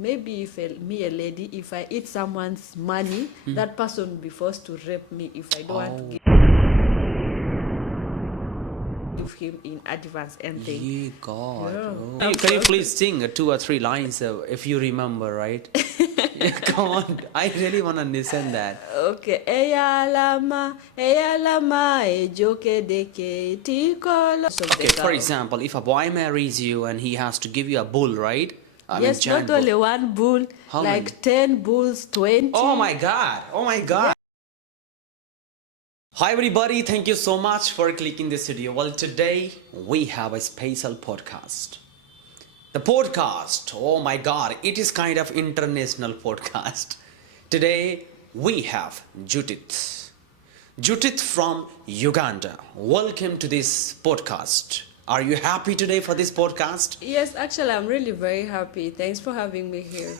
maybe if me a lady, if I eat someone's money, that person will be forced to rape me if I don't want to give him in advance and things. Yeah, God. Yeah. Oh. Can you please sing 2 or 3 lines if you remember, right? Yeah, come on. I really want to listen that. Okay. Eyalama, ejoke deke tikolo. Okay, for example, if a boy marries you and he has to give you a bull, right? Yes, not only one bull, How like many? 10 bulls, 20. Oh my God. Oh my God. Hi everybody, thank you so much for clicking this video. Well, today we have a special podcast. The podcast, oh my God, it is kind of international podcast. Today we have Judith. Judith from Uganda. Welcome to this podcast. Are you happy today for this podcast? Yes, actually, I'm really very happy. Thanks for having me here.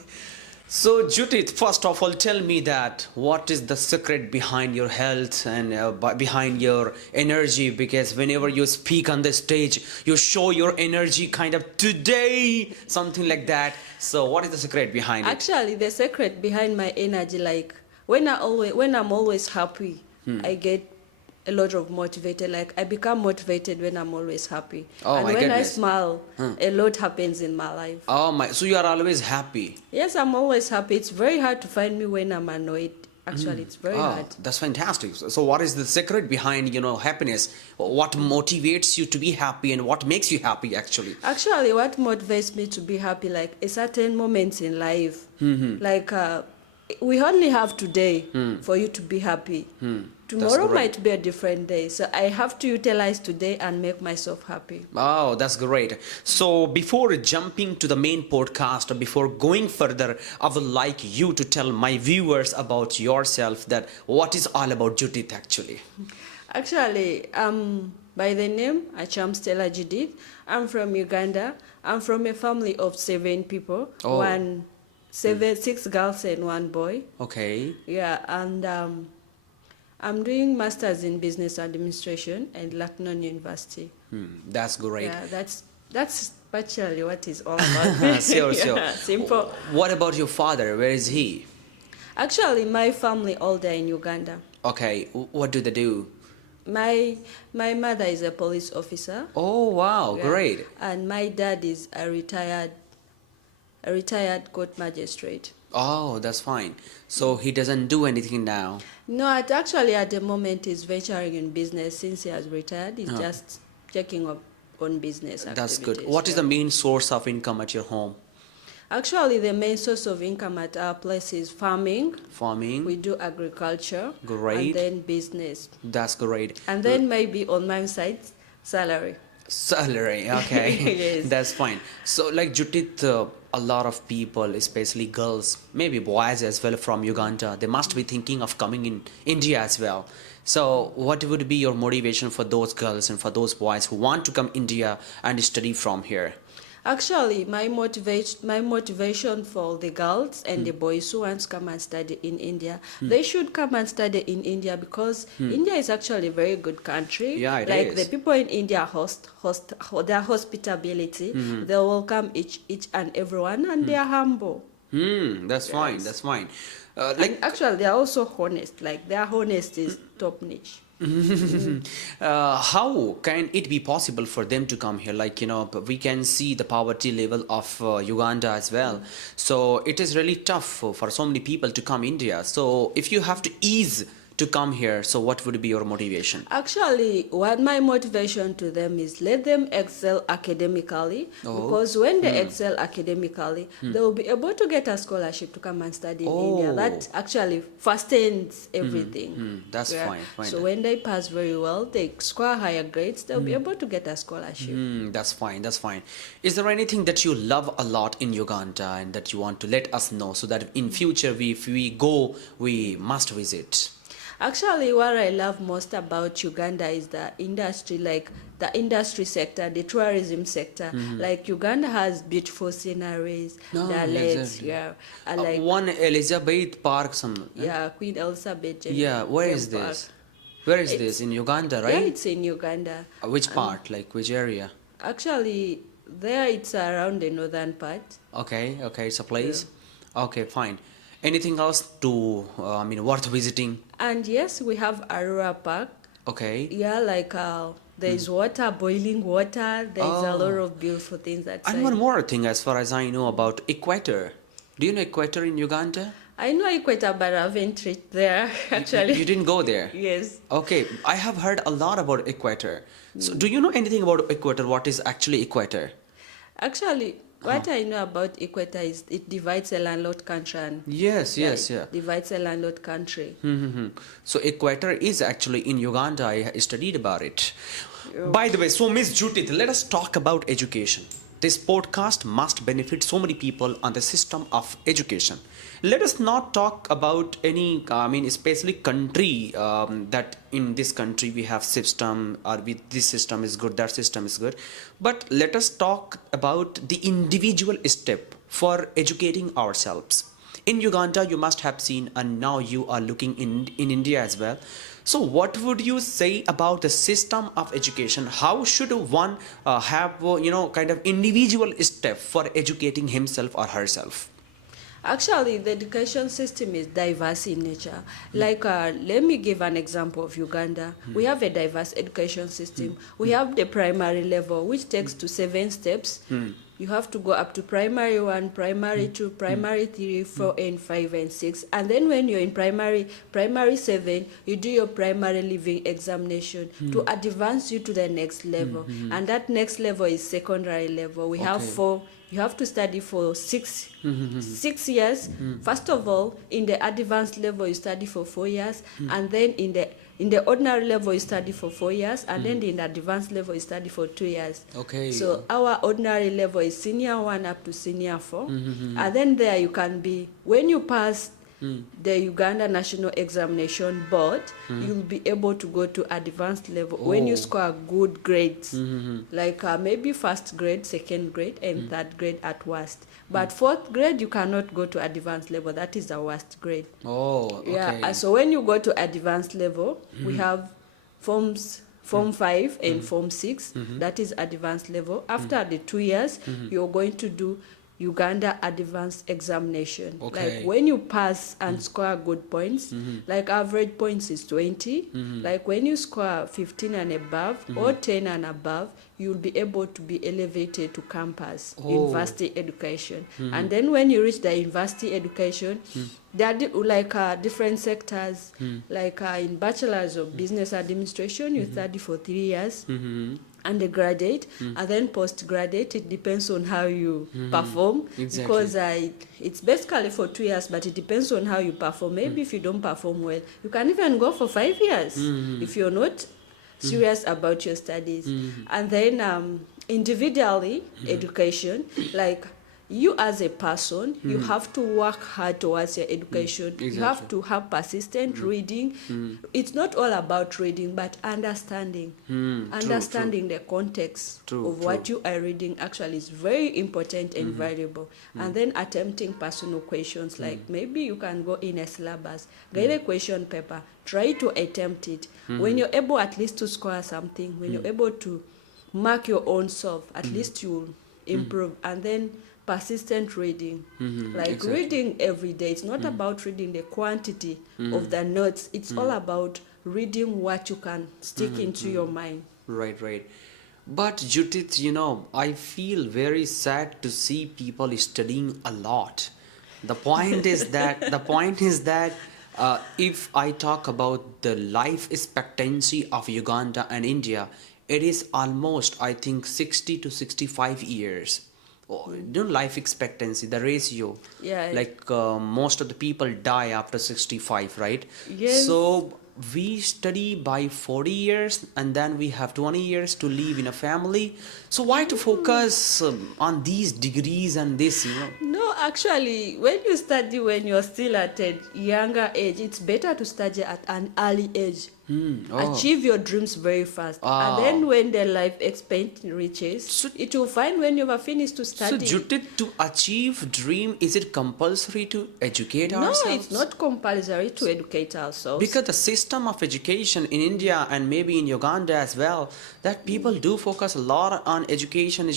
So Judith, first of all, tell me that what is the secret behind your health and behind your energy? Because whenever you speak on the stage, you show your energy kind of today, something like that. So what is the secret behind it? Actually, the secret behind my energy, like when I'm always happy, I get a lot of motivated. Like I become motivated when I'm always happy. Oh, and my when goodness. I smile, a lot happens in my life. Oh my, so you are always happy. Yes, I'm always happy. It's very hard to find me when I'm annoyed. Actually, it's very hard. That's fantastic. So what is the secret behind, happiness? What motivates you to be happy and what makes you happy actually? Actually, what motivates me to be happy, like a certain moments in life, like we only have today for you to be happy. Tomorrow might be a different day, so I have to utilize today and make myself happy. Oh, that's great. So before jumping to the main podcast or before going further, I would like you to tell my viewers about yourself, that what is all about Judith actually. Actually, by the name, Acham Stella Judith. I'm from Uganda. I'm from a family of 7 people. Oh. 6 girls and 1 boy. Okay. Yeah, and I'm doing Masters in Business Administration at Lucknow University. That's great. Yeah, that's actually what it's all about. Sure. Yeah, simple. What about your father? Where is he? Actually, my family all there in Uganda. Okay. What do they do? My mother is a police officer. Oh, wow. Yeah, Great. and my dad is a retired court magistrate. Oh, that's fine. So he doesn't do anything now? No, actually at the moment he's venturing in business. Since he has retired, he's just checking up on business That's activities. good. What is the main source of income at your home? Actually, the main source of income at our place is farming. Farming? We do agriculture. Great. And then business. That's great. And then maybe on my side, salary. Salary, okay. Yes. That's fine. So like Judith, a lot of people, especially girls, maybe boys as well from Uganda, they must be thinking of coming in India as well. So what would be your motivation for those girls and for those boys who want to come India and study from here? Actually, my motivation for the girls and the boys who want to come and study in India, they should come and study in India because India is actually a very good country. Yeah, it like is. the people in India their hospitality, they welcome each and everyone, and they are humble. That's fine. Yes. That's fine. And actually, they are also honest. Like their honesty is top notch. How can it be possible for them to come here? Like, we can see the poverty level of Uganda as well. So it is really tough for so many people to come India. So if you have to ease to come here, so what would be your motivation? Actually, what my motivation to them is let them excel academically, because when they excel academically, they will be able to get a scholarship to come and study in India. That actually fastens everything. That's fine. So when they pass very well, they score higher grades, they'll be able to get a scholarship. That's fine. Is there anything that you love a lot in Uganda and that you want to let us know so that in future, if we go, we must visit? Actually, what I love most about Uganda is the industry, like the industry sector, the tourism sector. Like Uganda has beautiful sceneries, the lakes, and like one Elizabeth Park, Queen Elizabeth. Yeah, where is Park. this? Where is this? In Uganda, right? Yeah, it's in Uganda. Which part? Like which area? Actually, There it's around the northern part. Okay, it's a place. Okay, fine. Anything else to, worth visiting? And yes, we have Aurora Park. Okay. Yeah, like there is water, boiling water. There is a lot of beautiful things that And one more thing, as far as I know about Equator. Do you know Equator in Uganda? I know Equator, but I haven't reached there actually. You didn't go there? Yes. Okay, I have heard a lot about Equator. So, do you know anything about Equator? What is actually Equator? Actually, what I know about Equator is it divides a landlocked country. And Yes, yeah. divides a landlocked country. So Equator is actually in Uganda. I studied about it. By the way, so Miss Judith, let us talk about education. This podcast must benefit so many people on the system of education. Let us not talk about any, especially country, that in this country we have system, or this system is good, that system is good. But let us talk about the individual step for educating ourselves. In Uganda, you must have seen, and now you are looking in India as well. So what would you say about the system of education? How should one have, kind of individual step for educating himself or herself? Actually, the education system is diverse in nature. Like, let me give an example of Uganda. We have a diverse education system. We have the primary level, which takes to 7 steps. You have to go up to primary 1, primary 2, primary 3, 4, and 5, and 6. And then when you're in primary 7, you do your primary living examination to advance you to the next level. And that next level is secondary level. We have 4. You have to study for 6 years. First of all, in the advanced level, you study for 4 years, and then in the ordinary level, you study for 4 years, and then in the advanced level, you study for 2 years. Okay. So our ordinary level is senior 1 up to senior 4, and then there you can be, when you pass the Uganda National Examination Board, you'll be able to go to advanced level when you score good grades, like maybe first grade, second grade, and third grade at worst. But fourth grade, you cannot go to advanced level. That is the worst grade. Oh, okay. Yeah. So when you go to advanced level, we have Form 5 and Form 6. That is advanced level. After the 2 years, you're going to do Uganda Advanced Examination. Okay. Like when you pass and score good points, like average points is 20. Like when you score 15 and above or 10 and above, you'll be able to be elevated to campus, university education. And then when you reach the university education, there are different sectors. Like in Bachelor's of Business Administration, you study for 3 years. Undergraduate, and then postgraduate. It depends on how you perform. Exactly. Because it's basically for 2 years, but it depends on how you perform. Maybe if you don't perform well, you can even go for 5 years if you're not serious about your studies. And then individually, education, like you as a person, you have to work hard towards your education. Exactly. You have to have persistent reading. It's not all about reading, but understanding. Understanding the context of what you are reading actually is very important and valuable. And then attempting personal questions, like maybe you can go in a syllabus, get a question paper, try to attempt it. When you're able at least to score something, when you're able to mark your own self, at least you'll improve. And then persistent reading, reading every day. It's not about reading the quantity of the notes. It's all about reading what you can stick into your mind. Right. But Judith, I feel very sad to see people studying a lot. The point is that if I talk about the life expectancy of Uganda and India, it is almost, I think, 60 to 65 years. Life expectancy, the ratio. Yeah. Like most of the people die after 65, right? Yes. So we study by 40 years and then we have 20 years to live in a family. So why to focus on these degrees and this, No, actually, when you study when you're still at a younger age, it's better to study at an early age. achieve your dreams very fast. And then when their life expansion reaches, it will find when you have finished to study. So Judith, to achieve dream, is it compulsory to educate No, ourselves? it's not compulsory to educate ourselves. Because the system of education in India and maybe in Uganda as well, that people do focus a lot on education,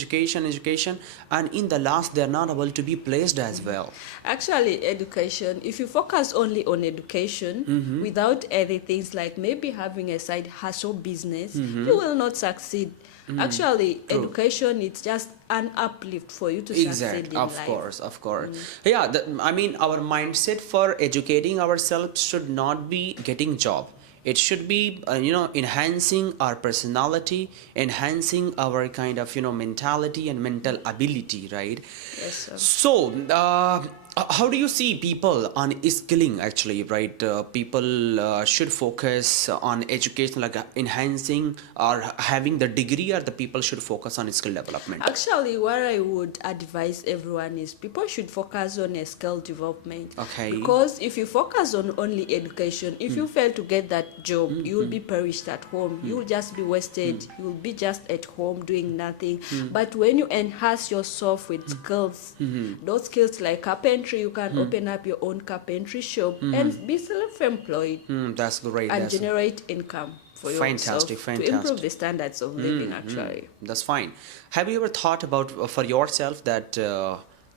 and in the last they're not able to be placed as well. Actually, education, if you focus only on education without other things like maybe having a side hustle business, you will not succeed. Actually, education is just an uplift for you to succeed in life. Of course. Yeah, I mean, our mindset for educating ourselves should not be getting job. It should be, enhancing our personality, enhancing our kind of, mentality and mental ability, right? Yes, sir. So, how do you see people on skilling actually, right? People should focus on education, like enhancing or having the degree, or the people should focus on skill development? Actually, what I would advise everyone is people should focus on a skill development. Okay. Because if you focus on only education, if you fail to get that job, you will be perished at home. You will just be wasted. You will be just at home doing nothing. But when you enhance yourself with skills, those skills like carpentry, you can open up your own carpentry shop and be self-employed. That's great. And generate income for yourself. To improve the standards of living, actually. That's fine. Have you ever thought about for yourself that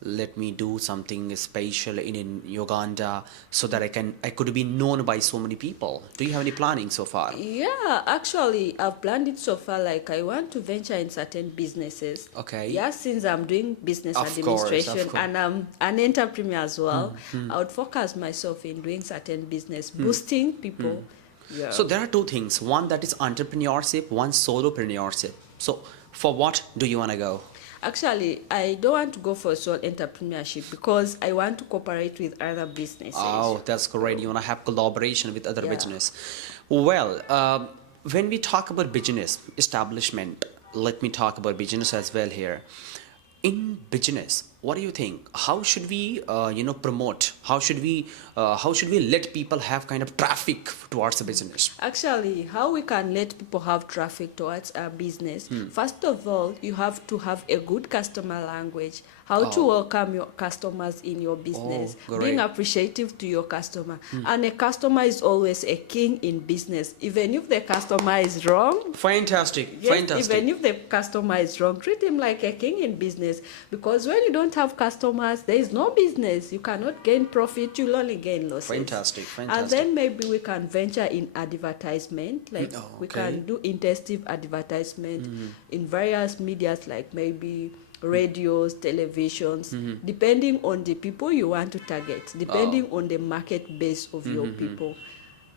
let me do something special in Uganda so that I could be known by so many people? Do you have any planning so far? Yeah, actually, I've planned it so far. Like, I want to venture in certain businesses. Okay. Yeah, since I'm doing business administration and I'm an entrepreneur as well, I would focus myself in doing certain business, boosting people. Yeah. So there are two things. One that is entrepreneurship, one solopreneurship. So for what do you want to go? Actually, I don't want to go for sole entrepreneurship because I want to cooperate with other businesses. Oh, that's great. You want to have collaboration with other business. Well, when we talk about business establishment, let me talk about business as well here. In business, what do you think? How should we, promote? How should we let people have kind of traffic towards the business? Actually, how we can let people have traffic towards our business? First of all, you have to have a good customer language. How to welcome your customers in your business, being appreciative to your customer. And a customer is always a king in business, even if the customer is wrong. Fantastic. Even if the customer is wrong, treat him like a king in business. Because when you don't have customers, there is no business. You cannot gain profit, you'll only gain losses. Fantastic. And then maybe we can venture in advertisement, like we can do intensive advertisement in various medias, like maybe radios, televisions, depending on the people you want to target, depending on the market base of your people.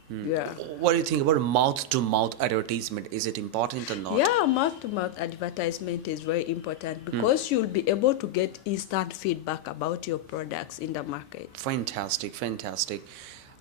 Yeah. What do you think about mouth-to-mouth advertisement? Is it important or not? Yeah, mouth-to-mouth advertisement is very important because you'll be able to get instant feedback about your products in the market. Fantastic.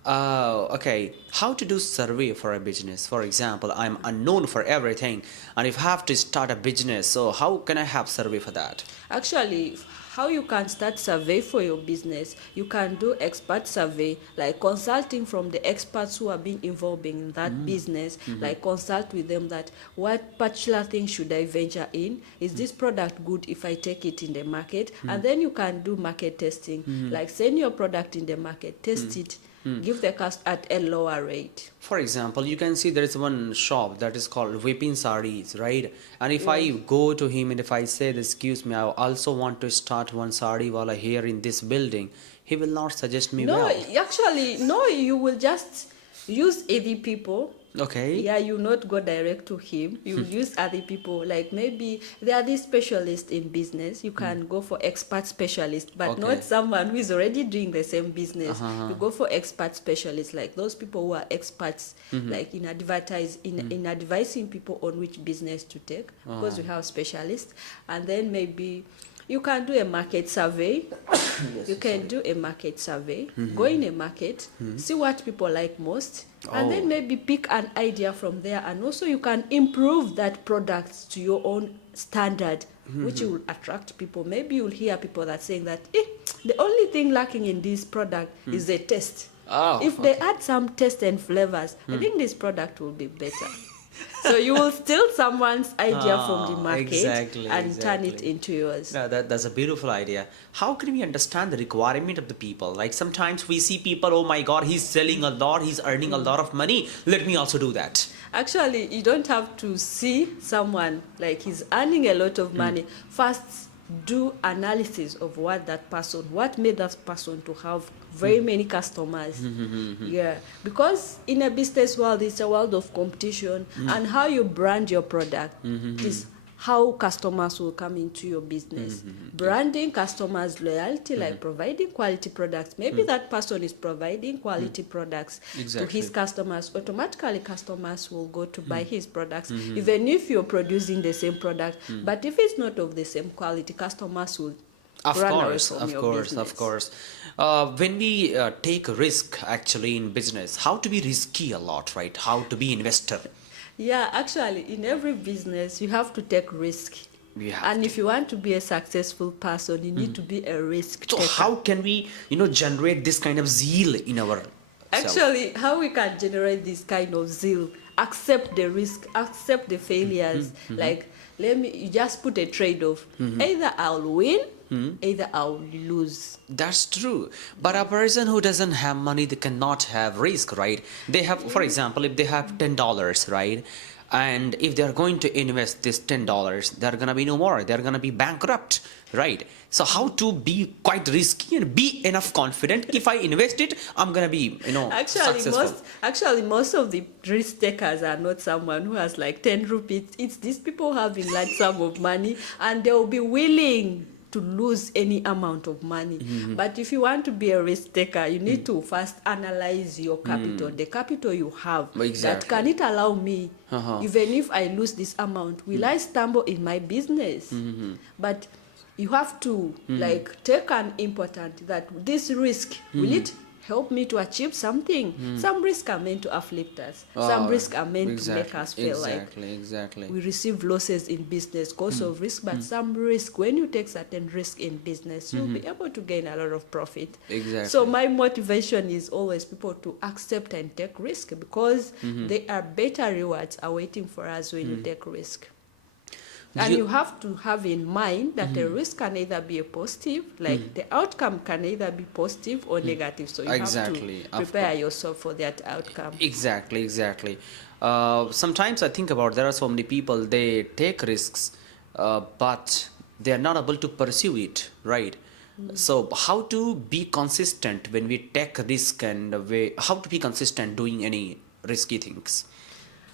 Okay, how to do survey for a business? For example, I'm unknown for everything, and if I have to start a business, so how can I have survey for that? Actually, how you can start survey for your business, you can do expert survey, like consulting from the experts who have been involved in that business, like consult with them that what particular thing should I venture in? Is this product good if I take it in the market? And then you can do market testing, like send your product in the market, test it, give the cost at a lower rate. For example, you can see there is one shop that is called Vipin Sarees, right? And if I go to him and if I say, excuse me, I also want to start one sari wala here in this building, he will not suggest me well. Actually, no, you will just use other people. Okay. Yeah, you not go direct to him. You use other people. Like maybe they are these specialists in business. You can go for expert specialist, but not someone who is already doing the same business. You go for expert specialists, like those people who are experts, like in advising people on which business to take. Because we have specialists, and then maybe you can do a market survey. You can do a market survey. Go in a market, see what people like most, and then maybe pick an idea from there. And also you can improve that product to your own standard, which will attract people. Maybe you'll hear people that saying that the only thing lacking in this product is a taste. Oh, If they add some taste and flavors, I think this product will be better. So you will steal someone's idea from the market and turn it into yours. No, that's a beautiful idea. How can we understand the requirement of the people? Like sometimes we see people, oh my God, he's selling a lot, he's earning a lot of money. Let me also do that. Actually, you don't have to see someone like he's earning a lot of money. First, do analysis of what made that person to have very many customers. Yeah, because in a business world, it's a world of competition, and how you brand your product is how customers will come into your business. Branding, customers' loyalty, like providing quality products. Maybe that person is providing quality products to his customers. Automatically, customers will go to buy his products, even if you're producing the same product. But if it's not of the same quality, customers will run away from your business. Of course. When we take risk actually in business, how to be risky a lot, right? How to be investor. Yeah, actually, in every business, you have to take risk. And if you want to be a successful person, you need to be a risk taker. So how can we, generate this kind of zeal in our Actually, how we can generate this kind of zeal? Accept the risk, accept the failures. Like, you just put a trade-off. Either I'll win, either I'll lose. That's true. But a person who doesn't have money, they cannot have risk, right? They have, for example, if they have $10, right? And if they're going to invest this $10, they're going to be no more. They're going to be bankrupt, right? So how to be quite risky and be enough confident? If I invest it, I'm going to be, successful. Most of the risk takers are not someone who has like 10 rupees. It's these people having large sum of money, and they'll be willing to lose any amount of money. But if you want to be a risk taker, you need to first analyze your capital, the capital you have. That can it allow me, even if I lose this amount, will I stumble in my business? But you have to take an important that this risk, will it help me to achieve something? Some risks are meant to afflict us. Some risks are meant to make us feel we receive losses in business because of risk. But some risk, when you take certain risk in business, you'll be able to gain a lot of profit. So my motivation is always people to accept and take risk, because there are better rewards awaiting for us when you take risk. And you have to have in mind that the risk can either be a positive, like the outcome can either be positive or negative. So you have to prepare yourself for that outcome. Exactly. Sometimes I think about, there are so many people, they take risks, but they are not able to pursue it, right? So how to be consistent when we take risk, and how to be consistent doing any risky things?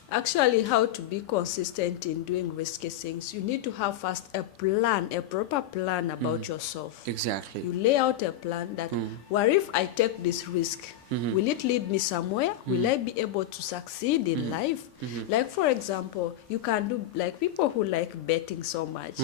Actually, how to be consistent in doing risky things, you need to have first a plan, a proper plan about yourself. Exactly. You lay out a plan that, what if I take this risk? Will it lead me somewhere? Will I be able to succeed in life? Like, for example, you can do, like people who like betting so much,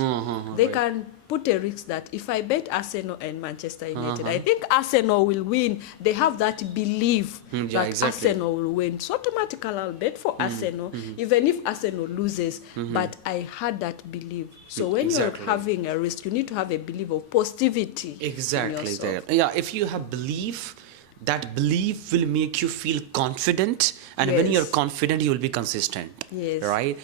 they can put a risk that if I bet Arsenal and Manchester United, I think Arsenal will win. They have that belief that Arsenal will win. So automatically I'll bet for Arsenal, even if Arsenal loses, but I had that belief. So when you're having a risk, you need to have a belief of positivity. Exactly there. Yeah, if you have belief, that belief will make you feel confident, and when you're confident, you will be consistent. Yes. Right?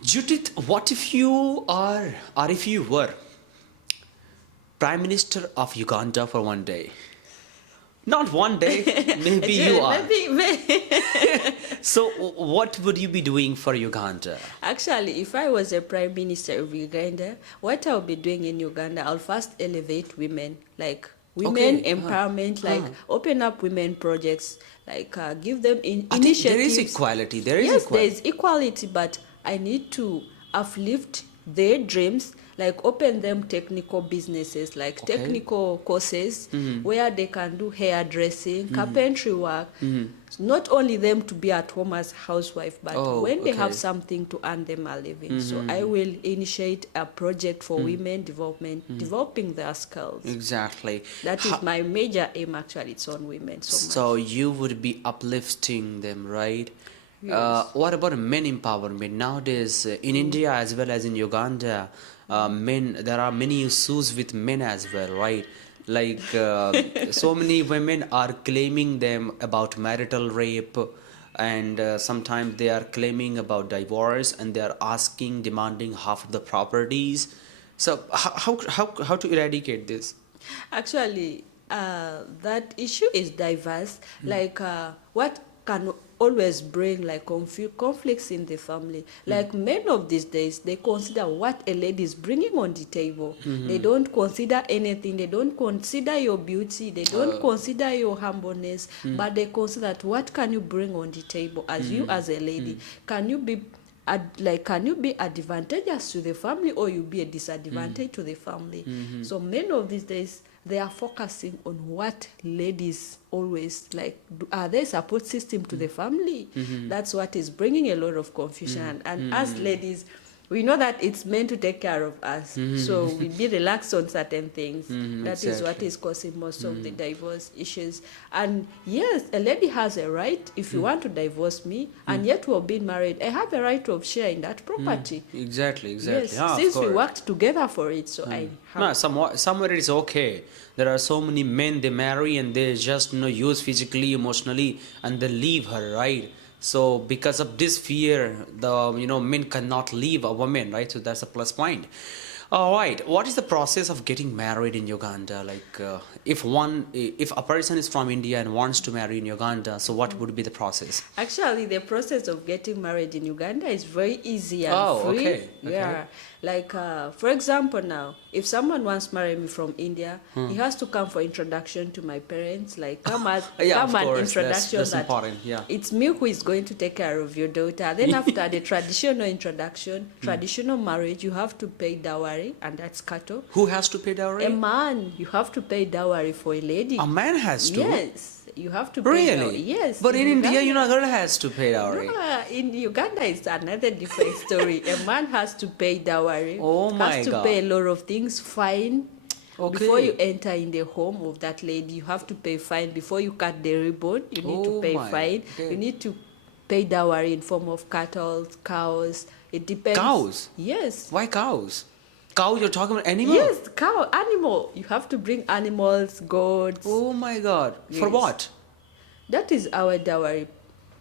Judith, what if you are, or if you were Prime Minister of Uganda for one day? Not one day, maybe you are. So what would you be doing for Uganda? Actually, if I was a Prime Minister of Uganda, what I'll be doing in Uganda, I'll first elevate women, like women empowerment, like open up women projects, like give them initiatives. There is equality. There is equality, but I need to uplift their dreams, like open them technical businesses, like technical courses where they can do hairdressing, carpentry work. Not only them to be at home as housewife, but when they have something to earn them a living. So I will initiate a project for women development, developing their skills. Exactly. That is my major aim, actually. It's on women so much. So you would be uplifting them, right? Yes. What about men empowerment? Nowadays, in India as well as in Uganda, there are many issues with men as well, right? Like so many women are claiming them about marital rape, and sometimes they are claiming about divorce, and they are asking, demanding half of the properties. So how to eradicate this? Actually, that issue is diverse. Like, what can always bring like conflicts in the family. Like men of these days, they consider what a lady is bringing on the table. They don't consider anything. They don't consider your beauty. They don't consider your humbleness. But they consider that what can you bring on the table as you as a lady? Can you be can you be advantageous to the family, or you be a disadvantage to the family? So many of these days they are focusing on what ladies always like. Are they a support system to the family? That's what is bringing a lot of confusion. And as ladies, we know that it's meant to take care of us, so we be relaxed on certain things. That is what is causing most of the divorce issues. And yes, a lady has a right. If you want to divorce me, and yet we're being married, I have a right of sharing that property. Exactly. Yes, Yeah, since we worked together for it, so I have. No, somewhere it's okay. There are so many men, they marry and they just use physically, emotionally, and they leave her, right? So because of this fear, the men cannot leave a woman, right? So that's a plus point. All right. What is the process of getting married in Uganda? Like, if a person is from India and wants to marry in Uganda, so what would be the process? Actually, the process of getting married in Uganda is very easy and free. Okay. Yeah. Like, for example, now, if someone wants to marry me from India, he has to come for introduction to my parents. Like, come and introduction. That's important. Yeah. It's me who is going to take care of your daughter. Then after the traditional introduction, traditional marriage, you have to pay dowry, and that's cattle. Who has to pay dowry? A man. You have to pay dowry for a lady. A man has to? Yes. You have to pay dowry. Yes. But in India, girl has to pay dowry. No, in Uganda, it's another different story. A man has to pay dowry. Oh my has to God. pay a lot of things, fine. Okay. Before you enter in the home of that lady, you have to pay fine. Before you cut the ribbon, you need to pay fine. Okay. You need to pay dowry in form of cattle, cows. It depends. Cows? Yes. Why cows? Cow, you're talking about animal? Yes, cow, animal. You have to bring animals, goats. Oh my God. Yes. For what? That is our dowry.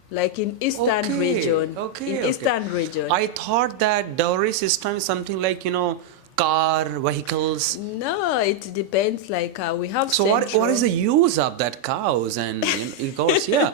Like in Eastern region. In Eastern region. I thought that dowry system is something like, car, vehicles. No, it depends. Like we have. So what is the use of that cows and goats? Yeah.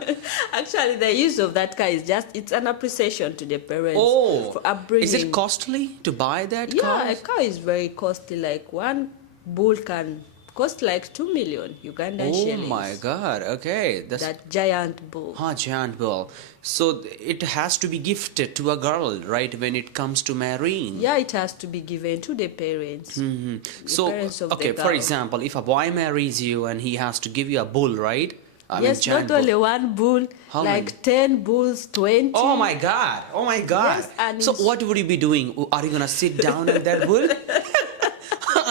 Actually, the use of that car is it's an appreciation to the parents. Oh, for upbringing. Is it costly to buy that cow? Yeah, a cow is very costly. Like one bull can cost like 2 million Ugandan shillings. Oh my God! Okay, that giant bull. Giant bull. So it has to be gifted to a girl, right? When it comes to marrying. Yeah, it has to be given to the parents. The So parents of okay, the for girl. example, if a boy marries you and he has to give you a bull, right? Yes, not only one bull, How like many? 10 bulls, 20. Oh my God! Oh my God! Yes, and So what would you be doing? Are you gonna sit down at that bull?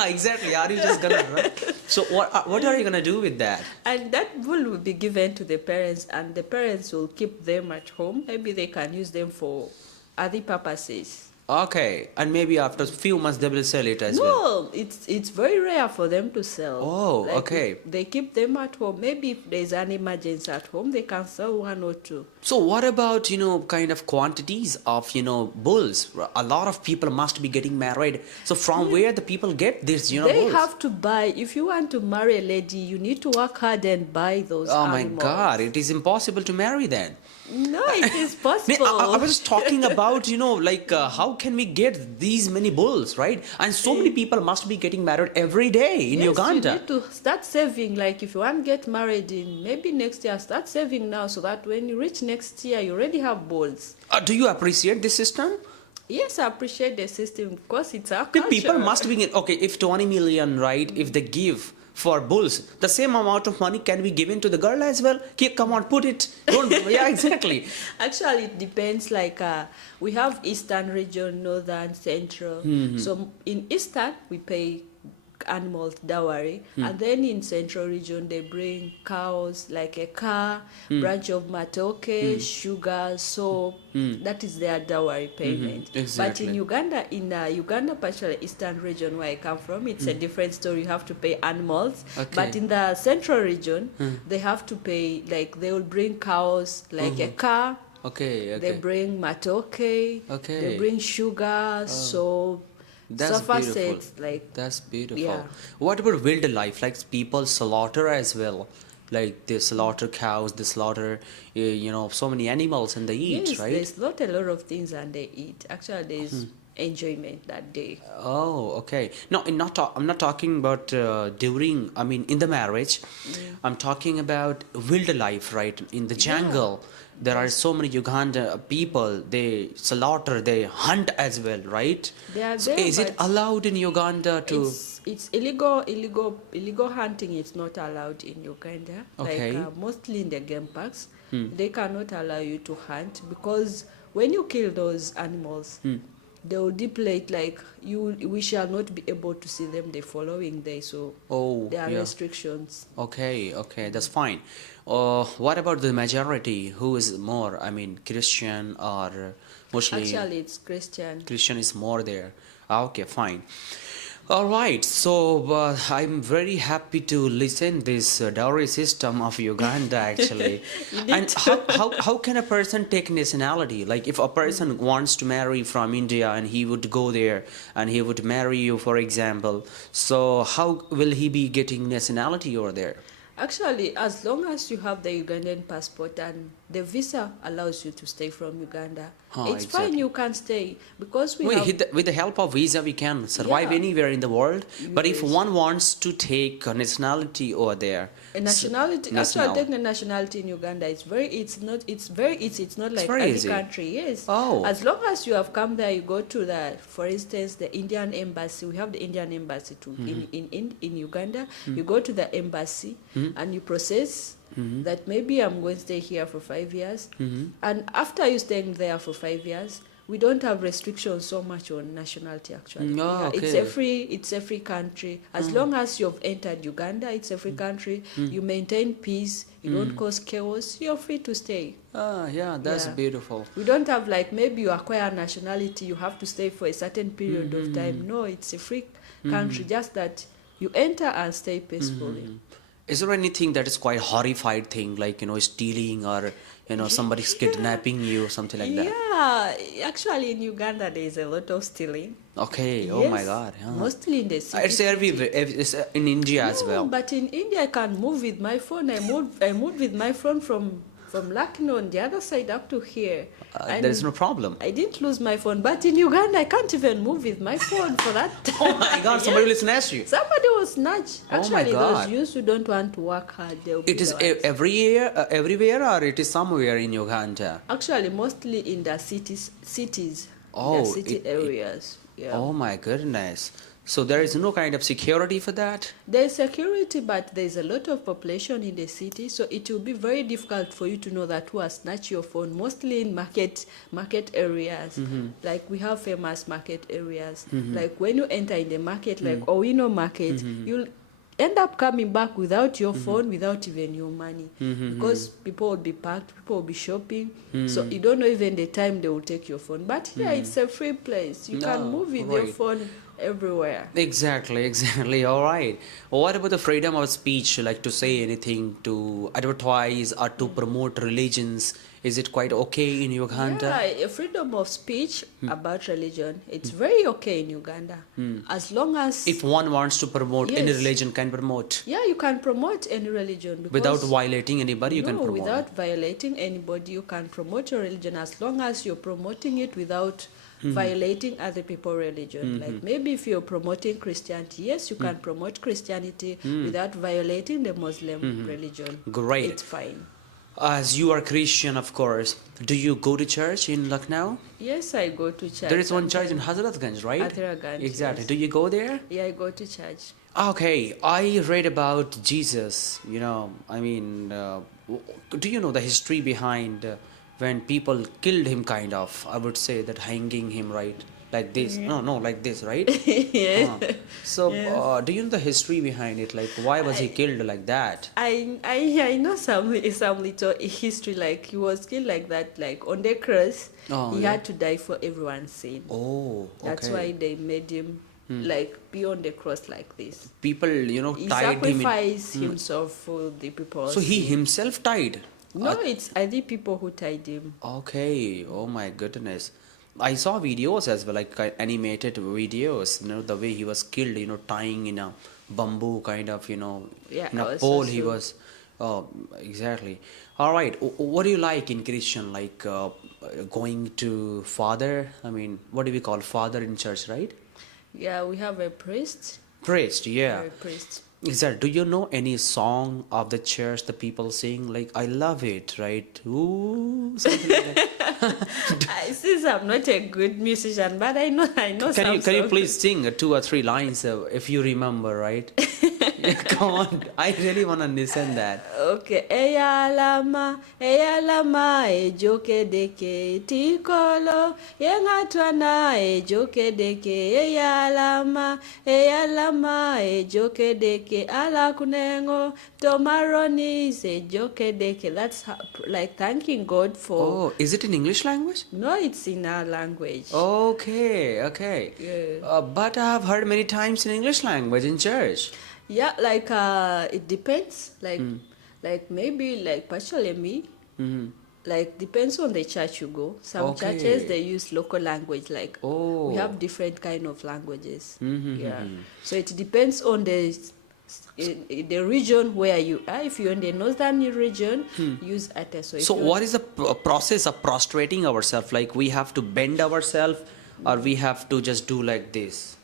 Exactly. Are you just gonna run? So what are you gonna do with that? And that bull will be given to the parents, and the parents will keep them at home. Maybe they can use them for other purposes. Okay, and maybe after a few months they will sell it as well. No, it's very rare for them to sell. Oh, Like, okay. They keep them at home. Maybe if there's an emergency at home, they can sell one or two. So what about, kind of quantities of, bulls? A lot of people must be getting married. So from where the people get this, They bulls? have to buy. If you want to marry a lady, you need to work hard and buy those Oh my animals. God, it is impossible to marry then. No, it is No, possible. I was talking about, how can we get these many bulls, right? And so many people must be getting married every day in Uganda. You need to start saving. Like if you want to get married in maybe next year, start saving now so that when you reach next year, you already have bulls. Do you appreciate this system? Yes, I appreciate the system because it's our The culture. people must be, okay, if 20 million, right, if they give for bulls, the same amount of money can be given to the girl as well. Come on, put it. Yeah, exactly. Actually, it depends. Like we have Eastern region, Northern, Central. So in Eastern, we pay animals dowry. And then in central region they bring cows, like a car, branch of matoke, sugar, soap. That is their dowry payment. But in Uganda, particularly eastern region where I come from, it's a different story. You have to pay animals. But in the central region, they have to pay, like they will bring cows, like a car. They bring matoke. They bring sugar, soap. That's beautiful. That's beautiful. What about wildlife? Like people slaughter as well. Like they slaughter cows, they slaughter, so many animals and they eat, yes, right? They slaughter a lot of things and they eat. Actually, there's enjoyment that day. Oh, okay. No, I'm not talking about in the marriage. I'm talking about wildlife, right? In the jungle, there are so many Uganda people. They slaughter, they hunt as well, right? They are So there, is it allowed in Uganda to? It's illegal hunting. It's not allowed in Uganda. Okay. Like mostly in the game parks, they cannot allow you to hunt because when you kill those animals, they will deplete, like we shall not be able to see them the following day. So there are restrictions. Okay, that's fine. What about the majority? Who is more? Christian or Muslim? Actually, it's Christian. Christian is more there. Okay, fine. All right, so I'm very happy to listen this dowry system of Uganda actually. And how can a person take nationality? Like if a person wants to marry from India and he would go there and he would marry you, for example, so how will he be getting nationality over there? Actually, as long as you have the Ugandan passport and the visa allows you to stay from Uganda, it's fine, you can stay because with the help of visa we can survive anywhere in the world. But if one wants to take a nationality over there, actually taking a nationality in Uganda, it's not easy. It's not like every country. Yes. Oh. As long as you have come there, you go to for instance, the Indian embassy. We have the Indian embassy too in Uganda. You go to the embassy and you process that maybe I'm going to stay here for 5 years. And after you staying there for 5 years, we don't have restrictions so much on nationality actually. It's every country. As long as you've entered Uganda, it's every country. You maintain peace, you don't cause chaos, you're free to stay. That's beautiful. We don't have like maybe you acquire nationality, you have to stay for a certain period of time. No, it's a free country, just that you enter and stay peacefully. Is there anything that is quite horrified thing, like, stealing or, somebody's kidnapping you or something like that? Yeah, actually in Uganda there is a lot of stealing. Okay, yes, oh my God. Mostly in the city. It's everywhere, it's in India as well. But in India I can move with my phone. I moved with my phone from Lucknow on the other side up to here. There's no problem. I didn't lose my phone, but in Uganda I can't even move with my phone for that. Oh my God, somebody will snatch you. Somebody will snatch. Actually, God. Those youths who don't want to work hard, they'll be It is everywhere or it is somewhere in Uganda? Actually, mostly in the cities. Areas. Oh my goodness. So there is no kind of security for that? There is security, but there is a lot of population in the city, so it will be very difficult for you to know that who has snatched your phone, mostly in market areas. Like we have famous market areas. Like when you enter in the market, like Owino market, you'll end up coming back without your phone, without even your money, because people will be packed, people will be shopping, so you don't know even the time they will take your phone. But here it's a free place. You can move with your phone everywhere. Exactly. All right. What about the freedom of speech, like to say anything, to advertise or to promote religions? Is it quite okay in Uganda? Yeah, freedom of speech about religion, it's very okay in Uganda. As long as... If one wants to promote any religion, can promote? Yeah, you can promote any religion. Without violating anybody, you can promote? No, without violating anybody, you can promote your religion as long as you're promoting it without violating other people's religion. Like maybe if you're promoting Christianity, yes, you can promote Christianity without violating the Muslim religion. Great. It's fine. As you are Christian, of course, do you go to church in Lucknow? Yes, I go to church. There is one church in Hazratganj, right? Hazratganj. Exactly. Yes. Do you go there? Yeah, I go to church. Okay, I read about Jesus, do you know the history behind when people killed him, kind of, I would say that hanging him, right? like this. No, like this, right? Yes. So, Yes. do you know the history behind it? Like, why was he I, killed like that? I know some little history, like he was killed like that, like on the cross. Oh, He yeah. had to die for everyone's sin. Oh, That's why okay. they made him like be on the cross like this. People, He tied him in. sacrificed himself for the people's So he sin. himself died. No, it's other people who tied him. Okay. Oh my goodness. I saw videos as well, like animated videos. The way he was killed. Tying in a bamboo kind of. Yeah, In a I was pole. He also. was. Oh, exactly. All right. What do you like in Christian? Like going to father. I mean, what do we call father in church, right? Yeah, we have a priest. Priest. Yeah. A priest. Is that, do you know any song of the church the people sing? Like, I love it, right? Ooh, something like that. Since I'm not a good musician, but I know Can you songs. please sing 2 or 3 lines if you remember, right? Yeah, come on, I really want to listen that. Okay, eyalama, ejokedeke, tikolo, yengatwana, ejokedeke, eyalama, ejokedeke, ala kunengo, tomaronis, ejokedeke. That's how, like thanking God for. Oh, is it in English language? No, it's in our language. Okay, okay. Yeah. But I have heard many times in English language in church. Yeah, like it depends. Like maybe like partially me. Mm-hmm. Like depends on the church you go. Some Okay. churches they use local language. Like Oh. we have different kind of languages. Mm-hmm. Yeah. So it depends on the region where you are. If you're in the northern region, use ate. So, So what is the process of prostrating ourselves? Like we have to bend ourselves, or we have to just do like this?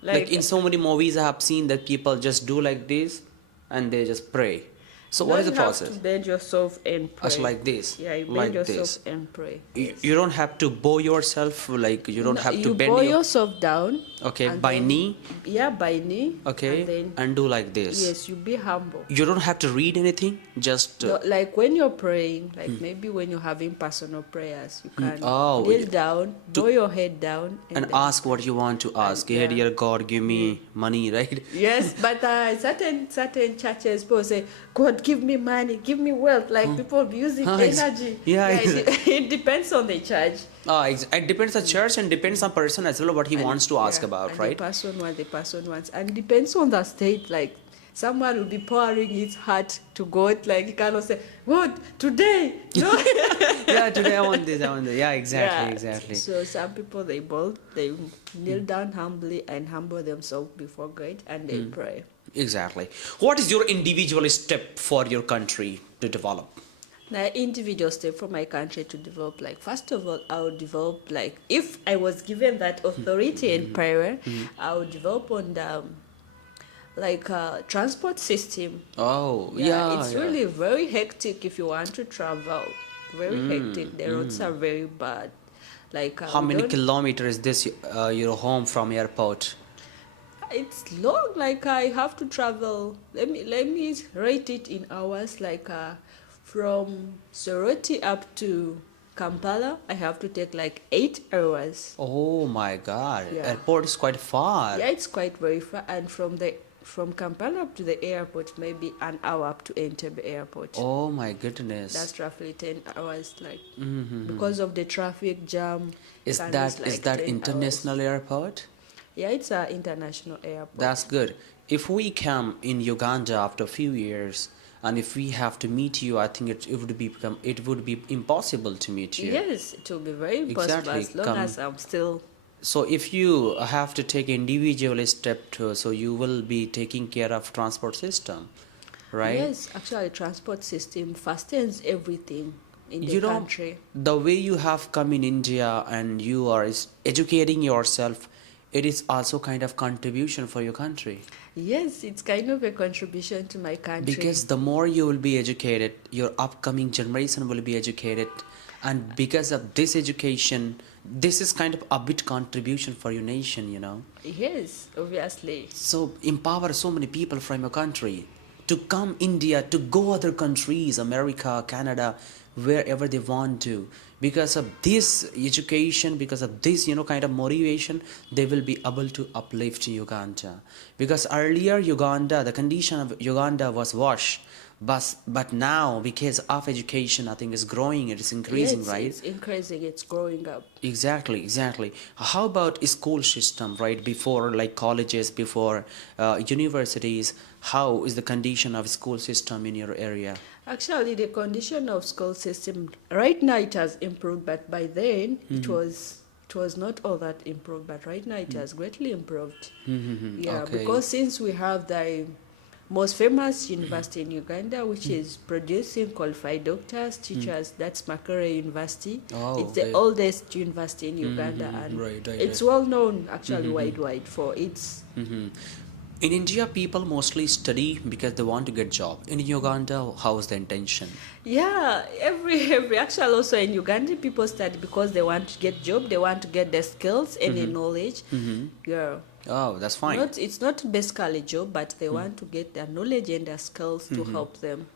Like in so many movies I have seen that people just do like this and they just pray. So what is the you have process? to bend yourself and pray. Us like this. Yeah, you bend like yourself this. and pray. You don't have to bow yourself, like you don't have to You bend bow yourself down. Okay, and by then- knee. Yeah, by knee. Okay, And then and do like this. yes, you be humble. You don't have to read anything, just No, like when you're praying, like maybe when you're having personal prayers, you can Oh, kneel yeah. down, bow your head down, and then- ask what you want to ask. yeah. Dear God, give me money, right? Yes, but certain churches people say, God, give me money, give me wealth. Like people be using energy. Yeah, it depends on the church. It depends on church and depends on person as well what he wants to ask Yeah, about, and right? The person wants, and depends on the state. Like someone will be pouring his heart to God. Like he cannot say, God, today, no. Yeah, today I want this, I want that. Yeah, exactly, Yeah. exactly. So some people they kneel down humbly and humble themselves before God and they pray. Exactly. What is your individual step for your country to develop? Now, individual step for my country to develop, like first of all, I would develop, like if I was given that authority and power, I would develop on the transport system. Oh, yeah. It's yeah. really very hectic if you want to travel. Very hectic. The roads are very bad. Like How we many don't- kilometers is this your home from airport? It's long. Like I have to travel. Let me rate it in hours. Like from Soroti up to Kampala, I have to take like 8 hours. Oh my God. Yeah. Airport is quite far. Yeah, it's quite very far. And from Kampala up to the airport, maybe an hour up to Entebbe airport. Oh my goodness. That's roughly 10 hours. Like because of the traffic jam. Is can that use, is that 10 hours. international airport? Yeah, it's an international airport. That's good. If we come in Uganda after a few years, and if we have to meet you, I think it would be impossible to meet you. Yes, it will be very impossible Exactly. as long Come- as I'm still. So if you have to take individual step to, so you will be taking care of transport system, right? Yes, actually, transport system fastens everything in the You know, country. the way you have come in India and you are educating yourself, it is also kind of contribution for your country. Yes, it's kind of a contribution to my country. Because the more you will be educated, your upcoming generation will be educated. And because of this education, this is kind of a bit contribution for your nation, Yes, obviously. So empower so many people from your country. to come India, to go other countries, America, Canada, wherever they want to. Because of this education, because of this, kind of motivation, they will be able to uplift Uganda. Because earlier Uganda, the condition of Uganda was worse. But now, because of education, I think it's growing, it is increasing, right? It's increasing, it's growing up. Exactly. How about school system, right? Before, like colleges, before universities, how is the condition of school system in your area? Actually, the condition of school system right now it has improved, but by then it was not all that improved. But right now it has greatly improved. Yeah, Okay. because since we have the most famous university in Uganda, which is producing qualified doctors, teachers, that's Makerere University. Oh, It's the okay. oldest university in Uganda, and Right. it's well known actually worldwide for its. In India, people mostly study because they want to get job. In Uganda, how is the intention? Yeah, every actually also in Uganda, people study because they want to get job, they want to get the skills and the knowledge. Yeah. Oh, that's fine. It's not basically job, but they want to get their knowledge and their skills to help them.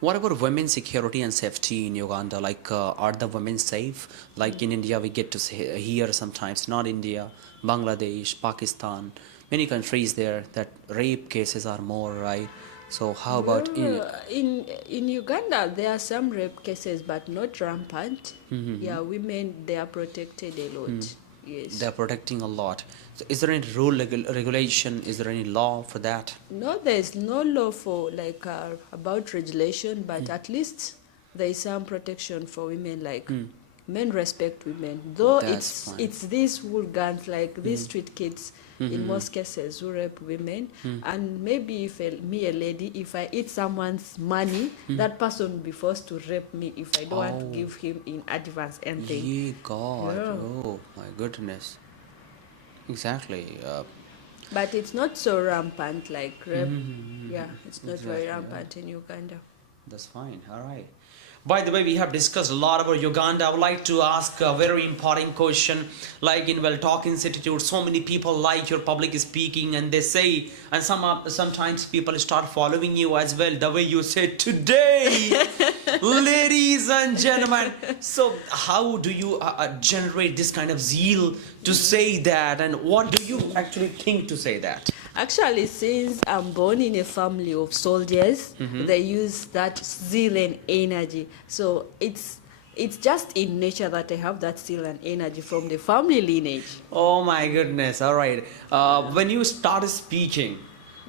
What about women's security and safety in Uganda? Like, are the women safe? Like in India, we get to hear sometimes, not India, Bangladesh, Pakistan, many countries there that rape cases are more, right? So how about In Uganda, there are some rape cases, but not rampant. Yeah, women they are protected a lot. Yes. they're protecting a lot? So is there any rule regulation? Is there any law for that? No, there is no law for like about regulation, but at least there is some protection for women. Like men respect women, though That's fine. it's these hooligans, like these street kids, in most cases who rape women. And maybe if me a lady, if I eat someone's money, that person will be forced to rape me if I don't want to give him in advance anything. Ye God. Yeah. Oh my goodness. Exactly. But it's not so rampant like rape. Yeah, it's not very Exactly, yeah. rampant in Uganda. That's fine. All right. By the way, we have discussed a lot about Uganda. I would like to ask a very important question. Like in WellTalk Institute, so many people like your public speaking, and they say, and sometimes people start following you as well. The way you say today, ladies and gentlemen. So, how do you generate this kind of zeal to say that, and what do you actually think to say that? Actually, since I'm born in a family of soldiers, they use that zeal and energy. So it's just in nature that I have that zeal and energy from the family lineage. Oh my goodness. All right. When you start speaking,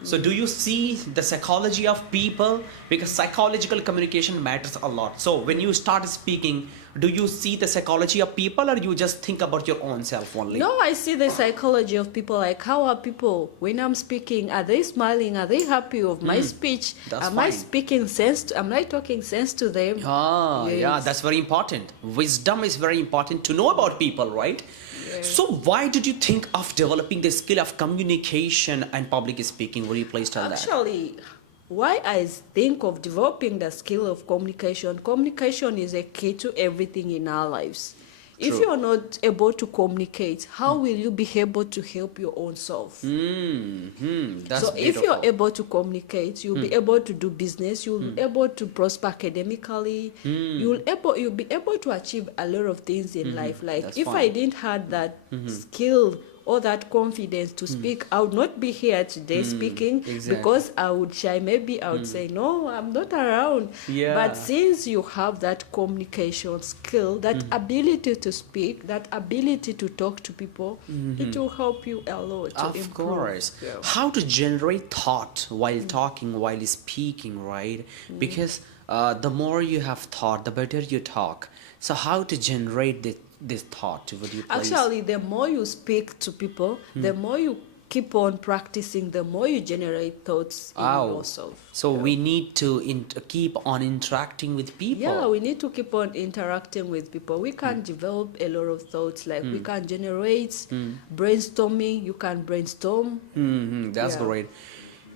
so do you see the psychology of people? Because psychological communication matters a lot. So when you start speaking, do you see the psychology of people, or you just think about your own self only? No, I see the psychology of people. Like, how are people when I'm speaking? Are they smiling? Are they happy with my speech? That's Am I fine. speaking sense? Am I talking sense to them? Ah, Yes. yeah, that's very important. Wisdom is very important to know about people, right? So why did you think of developing the skill of communication and public speaking? Were you placed on that? Actually, why I think of developing the skill of communication, communication is a key to everything in our lives. If True. you're not able to communicate, how will you be able to help your own self? That's So if beautiful. you're able to communicate, you'll be able to do business, you'll be able to prosper academically, you'll be able to achieve a lot of things in life. Like That's if fine. I didn't have that skill or that confidence to speak, I would not be here today speaking Exactly. because I would shy. Maybe I would say, no, I'm not around. Yeah. But since you have that communication skill, that ability to speak, that ability to talk to people, it will help you a lot to Of improve. course. Yeah. How to generate thought while talking, while speaking, right? Because the more you have thought, the better you talk. So how to generate this thought? Would you please? Actually, the more you speak to people, the more you keep on practicing, the more you generate thoughts in Wow. yourself. So we need to keep on interacting with people. Yeah, we need to keep on interacting with people. We can develop a lot of thoughts, like we can generate brainstorming. You can brainstorm. That's Yeah. great.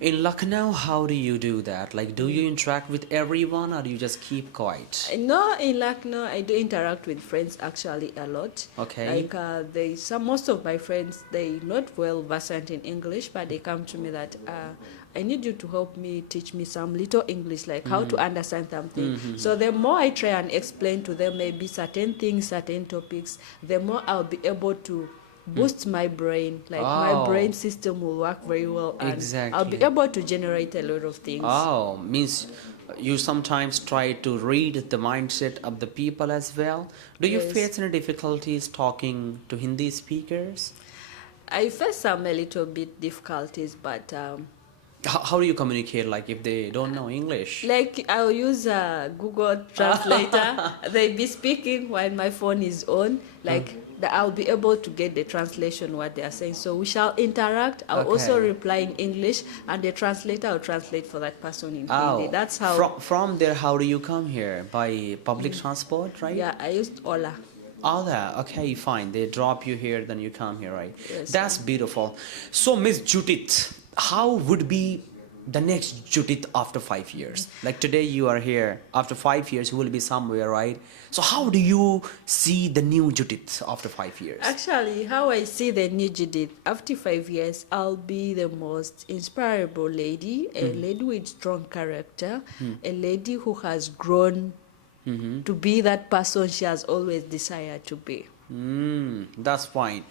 In Lucknow, how do you do that? Like, do you interact with everyone, or do you just keep quiet? No, in Lucknow, I do interact with friends actually a lot. Okay. Like most of my friends, they not well versed in English, but they come to me that I need you to help me teach me some little English, like how to understand something. So the more I try and explain to them maybe certain things, certain topics, the more I'll be able to boost my brain. Like my brain system will work very well, and I'll be able to generate a lot of things. Oh, means you sometimes try to read the mindset of the people as well. Do you Yes. face any difficulties talking to Hindi speakers? I face some a little bit difficulties, but How do you communicate, like if they don't know English? like I'll use a Google Translator. They be speaking while my phone is on. Like I'll be able to get the translation what they are saying. So we shall interact. I'll also Okay. reply in English, and the translator will translate for that person in Hindi. That's how. From there, how do you come here? By public transport, right? Yeah, I used Ola. All that. Okay, fine. They drop you here, then you come here, right? Yes. That's beautiful. So, Miss Judith, how would be the next Judith after 5 years? Like today, you are here. After 5 years, you will be somewhere, right? So, how do you see the new Judith after 5 years? Actually, how I see the new Judith, after 5 years, I'll be the most inspirable lady, a lady with strong character, a lady who has grown to be that person she has always desired to be. That's fine.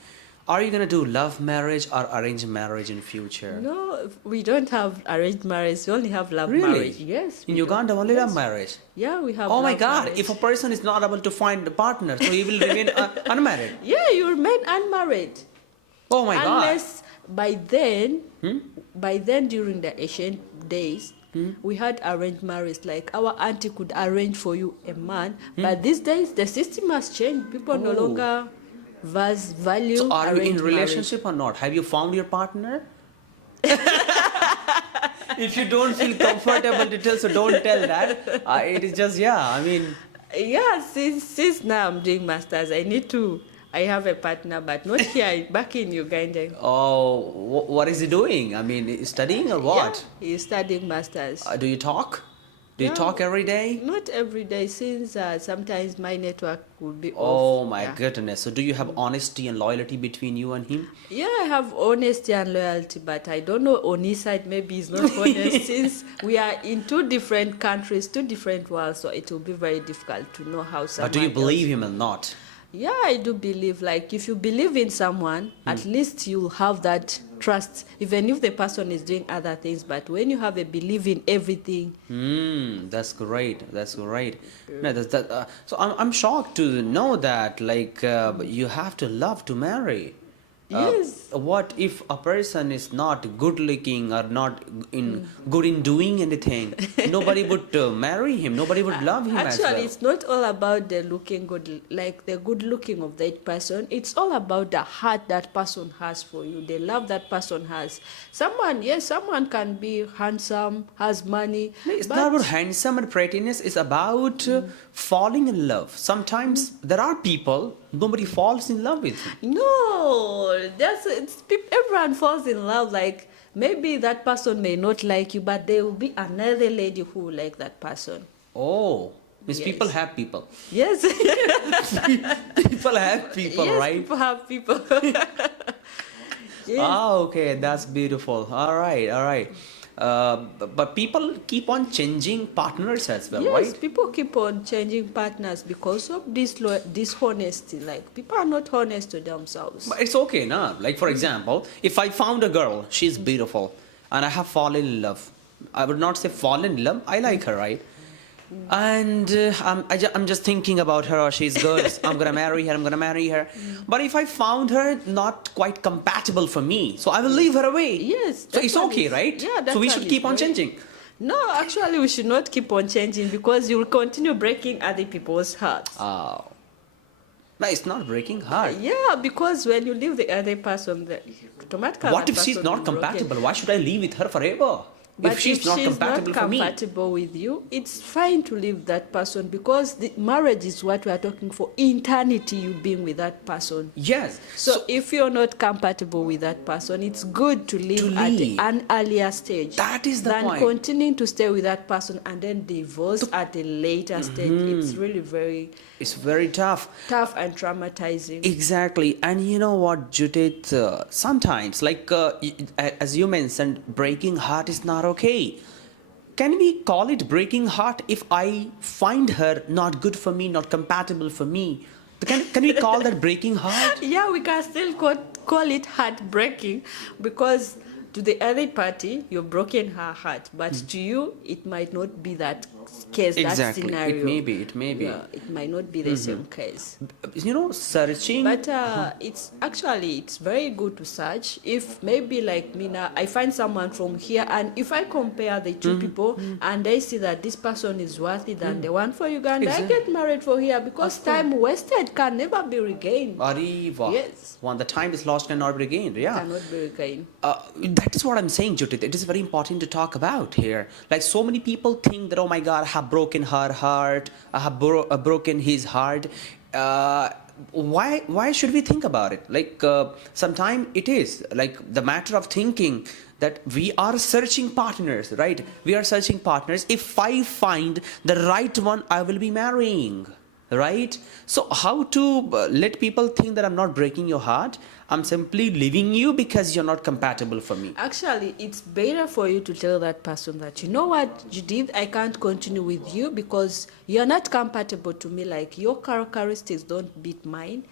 Are you gonna do love marriage or arranged marriage in future? No, we don't have arranged marriage. We only have love Really? marriage. Yes. In we do. Uganda, only love marriage. Yeah, we have. Oh my love God! marriage. If a person is not able to find a partner, so he will remain unmarried. Yeah, you remain unmarried. Oh my God! Unless by then during the ancient days, we had arranged marriage. Like our auntie could arrange for you a man, but these days the system has changed. People no Oh. longer value. So are you in arranged relationship or not? Have you found your partner? If you don't feel comfortable to tell, so don't tell that. It is just, yeah, I mean, marriage. Yeah, since now I'm doing masters, I have a partner, but not here, back in Uganda. oh, what is he doing? I mean, studying or what? Yeah, he's studying masters. Do you talk? Do you Yeah. talk every day? Not every day, since sometimes my network will be Oh off. my Yeah. goodness. So do you have honesty and loyalty between you and him? Yeah, I have honesty and loyalty, but I don't know on his side, maybe he's not honest since we are in two different countries, two different worlds, so it will be very difficult to know how someone But do you believe else. him or not? Yeah, I do believe. Like, if you believe in someone, at least you'll have that trust, even if the person is doing other things. But when you have a belief in everything, That's great. That's great. No, so I'm shocked to know that, like, you have to love to marry. Yes. What if a person is not good looking or not good in doing anything? Nobody would marry him. Nobody would love him as actually, well. it's not all about the looking good, like the good looking of that person. It's all about the heart that person has for you, the love that person has. Someone can be handsome, has money. It's but not about handsome and prettiness. It's about falling in love. Sometimes there are people nobody falls in love with. No, everyone falls in love. Like, maybe that person may not like you, but there will be another lady who will like that person. Oh, means Yes. people have people. Yes. People have people, yes, right? people have people. Yes. Ah, okay, that's beautiful. All right, all right. But people keep on changing partners as well, Yes, right? people keep on changing partners because of dishonesty. Like, people are not honest to themselves. But it's okay, nah. Like for example, if I found a girl, she's beautiful, and I have fallen in love. I would not say fallen in love. I like her, right? And I'm just thinking about her. She's good. I'm gonna marry her. I'm gonna marry her. But if I found her not quite compatible for me, so I will leave her away. Yes. So it's that one okay, is- right? Yeah, that So we one should is keep on right. changing. No, actually, we should not keep on changing because you will continue breaking other people's hearts. Oh. No, it's not breaking heart. Yeah, because when you leave the other person, automatically What that if she's person not will be broken. compatible? Why should I live with her forever? But if she's not compatible for me. compatible with you, it's fine to leave that person, because the marriage is what we are talking for. Eternity, you being with that person. Yes. So if you're not compatible with that person, it's good to leave leave. at an earlier stage. That is the than point. continuing to stay with that person and then divorce at a later stage. It's really It's very tough. tough and traumatizing. Exactly. And you know what, Judith, sometimes, like as you mentioned, breaking heart is not okay. Can we call it breaking heart if I find her not good for me, not compatible for me? Can we call that breaking heart? Yeah, we can still call it heartbreaking, because to the other party, you've broken her heart, but to you, it might not be that case, that Exactly. scenario. It may be. Yeah, it might not be the same case. You know, searching. But it's very good to search. If maybe like me now, I find someone from here, and if I compare the two people and I see that this person is worthy than the one for Uganda, Exactly. I get married for here, because time wasted can never be regained. Arriva. Yes. When the time is lost cannot be regained. Yeah. Cannot be regained. That is what I'm saying, Judith. It is very important to talk about here. Like, so many people think that, oh my God, I have broken her heart, I have broken his heart. Why should we think about it? Like, sometimes it is like the matter of thinking that we are searching partners, right? We are searching partners. If I find the right one, I will be marrying, right? So how to let people think that I'm not breaking your heart? I'm simply leaving you because you're not compatible for me. Actually, it's better for you to tell that person that, you know what, Judith, I can't continue with you because you're not compatible to me. Like, your characteristics don't beat mine.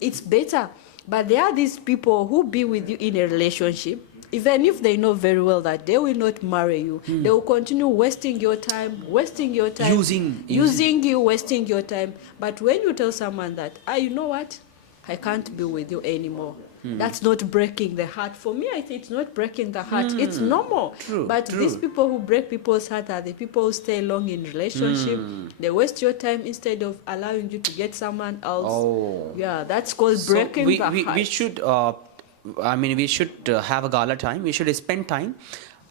It's better. But there are these people who be with you in a relationship, even if they know very well that they will not marry you, they will continue wasting your time, using you, wasting your time. But when you tell someone that, you know what, I can't be with you anymore, that's not breaking the heart. For me, I think it's not breaking the heart. It's normal. True, but true. these people who break people's heart are the people who stay long in relationship. They waste your time instead of allowing you to get someone else. Oh. Yeah, that's called breaking the heart. We should, we should have a gala time. We should spend time.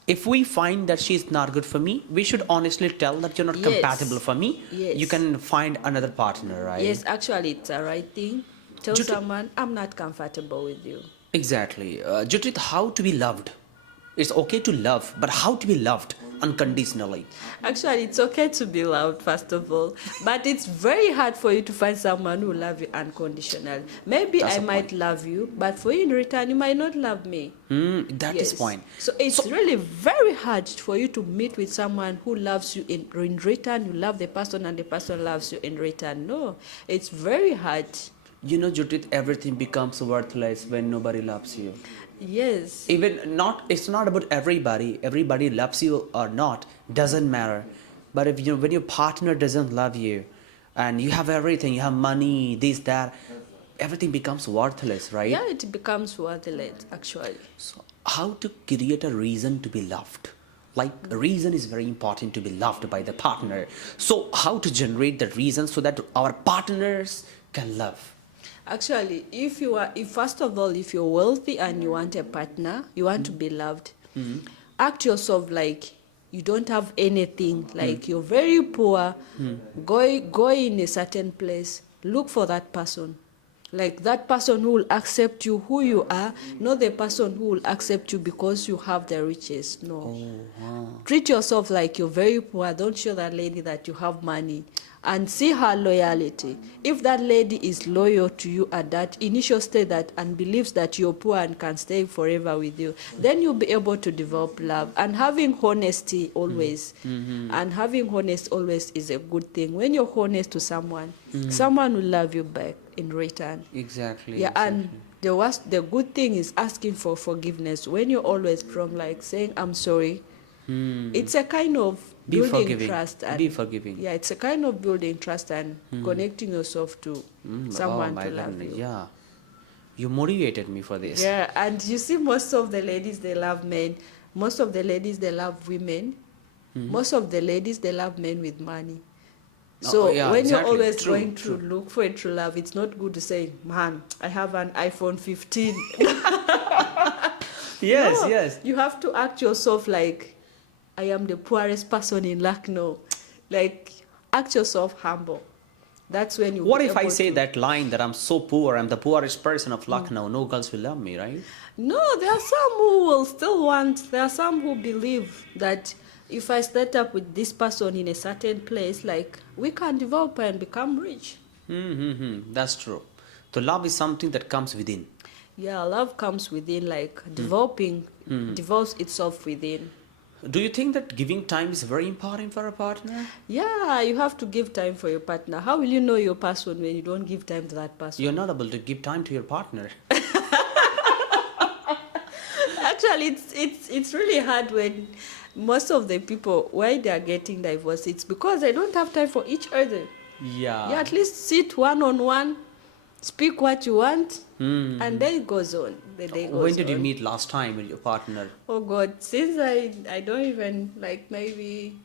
If we find that she's not good for me, we should honestly tell that you're not Yes. compatible for me. Yes. You can find another partner, right? Yes, actually, it's a right thing. Tell Judith- someone, I'm not comfortable with you. Exactly. Judith, how to be loved? It's okay to love, but how to be loved unconditionally? Actually, it's okay to be loved, first of all. But it's very hard for you to find someone who loves you unconditionally. Maybe That's I the might point. love you, but for you in return, you might not love me. That is Yes. point. So it's really very hard for you to meet with someone who loves you in return. You love the person and the person loves you in return. No, it's very hard. You know, Judith, everything becomes worthless when nobody loves you. Yes. It's not about everybody loves you or not, doesn't matter. But if when your partner doesn't love you and you have everything, you have money, this, that, everything becomes worthless, right? Yeah, it becomes worthless, actually. So how to create a reason to be loved? Like, a reason is very important to be loved by the partner. So how to generate the reason so that our partners can love? Actually, if first of all, if you're wealthy and you want a partner, you want to be loved, act yourself like you don't have anything, like you're very poor, go in a certain place, look for that person. Like that person who will accept you who you are, not the person who will accept you because you have the riches. No. Treat yourself like you're very poor. Don't show that lady that you have money. And see her loyalty. If that lady is loyal to you at that initial stage and believes that you're poor and can stay forever with you, then you'll be able to develop love. And having honesty always, and having honesty always is a good thing. When you're honest to someone, someone will love you back in return. Exactly. Yeah, and the good thing is asking for forgiveness. When you're always from like saying, I'm sorry, it's a kind of Be building forgiving. trust. And Be forgiving. Yeah, it's a kind of building trust and connecting yourself to someone to love you. Yeah. You motivated me for this. Yeah, and you see most of the ladies, they love men. Most of the ladies, they love women. Most of the ladies, they love men with money. So yeah, when exactly. you're always True, going true. to look for a true love, it's not good to say, man, I have an iPhone 15. Yes, No, yes. You have to act yourself like I am the poorest person in Lucknow. Like, act yourself humble. That's when you. What if I say that line that I'm so poor, I'm the poorest person of Lucknow, no girls will love me, right? No, there are some who will still want, there are some who believe that if I start up with this person in a certain place, like, we can develop and become rich. That's true. So love is something that comes within. Yeah, love comes within, like, developing, develops itself within. Do you think that giving time is very important for a partner? Yeah, you have to give time for your partner. How will you know your person when you don't give time to that person? You're not able to give time to your partner. Actually, it's really hard when most of the people, why they are getting divorced, it's because they don't have time for each other. Yeah. You at least sit one-on-one, speak what you want, and then it goes on. The day goes on. When did you meet last time with your partner? Oh God, since I don't even, like, maybe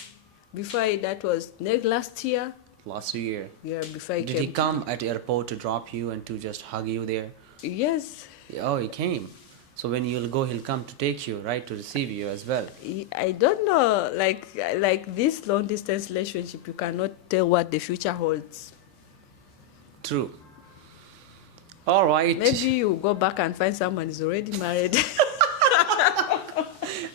before that was last year. Last year. Yeah, before I Did came. he come at the airport to drop you and to just hug you there? Yes. Oh, he came. So when you'll go, he'll come to take you, right, to receive you as well. I don't know, like this long distance relationship, you cannot tell what the future holds. True. All right. Maybe you go back and find someone who's already married.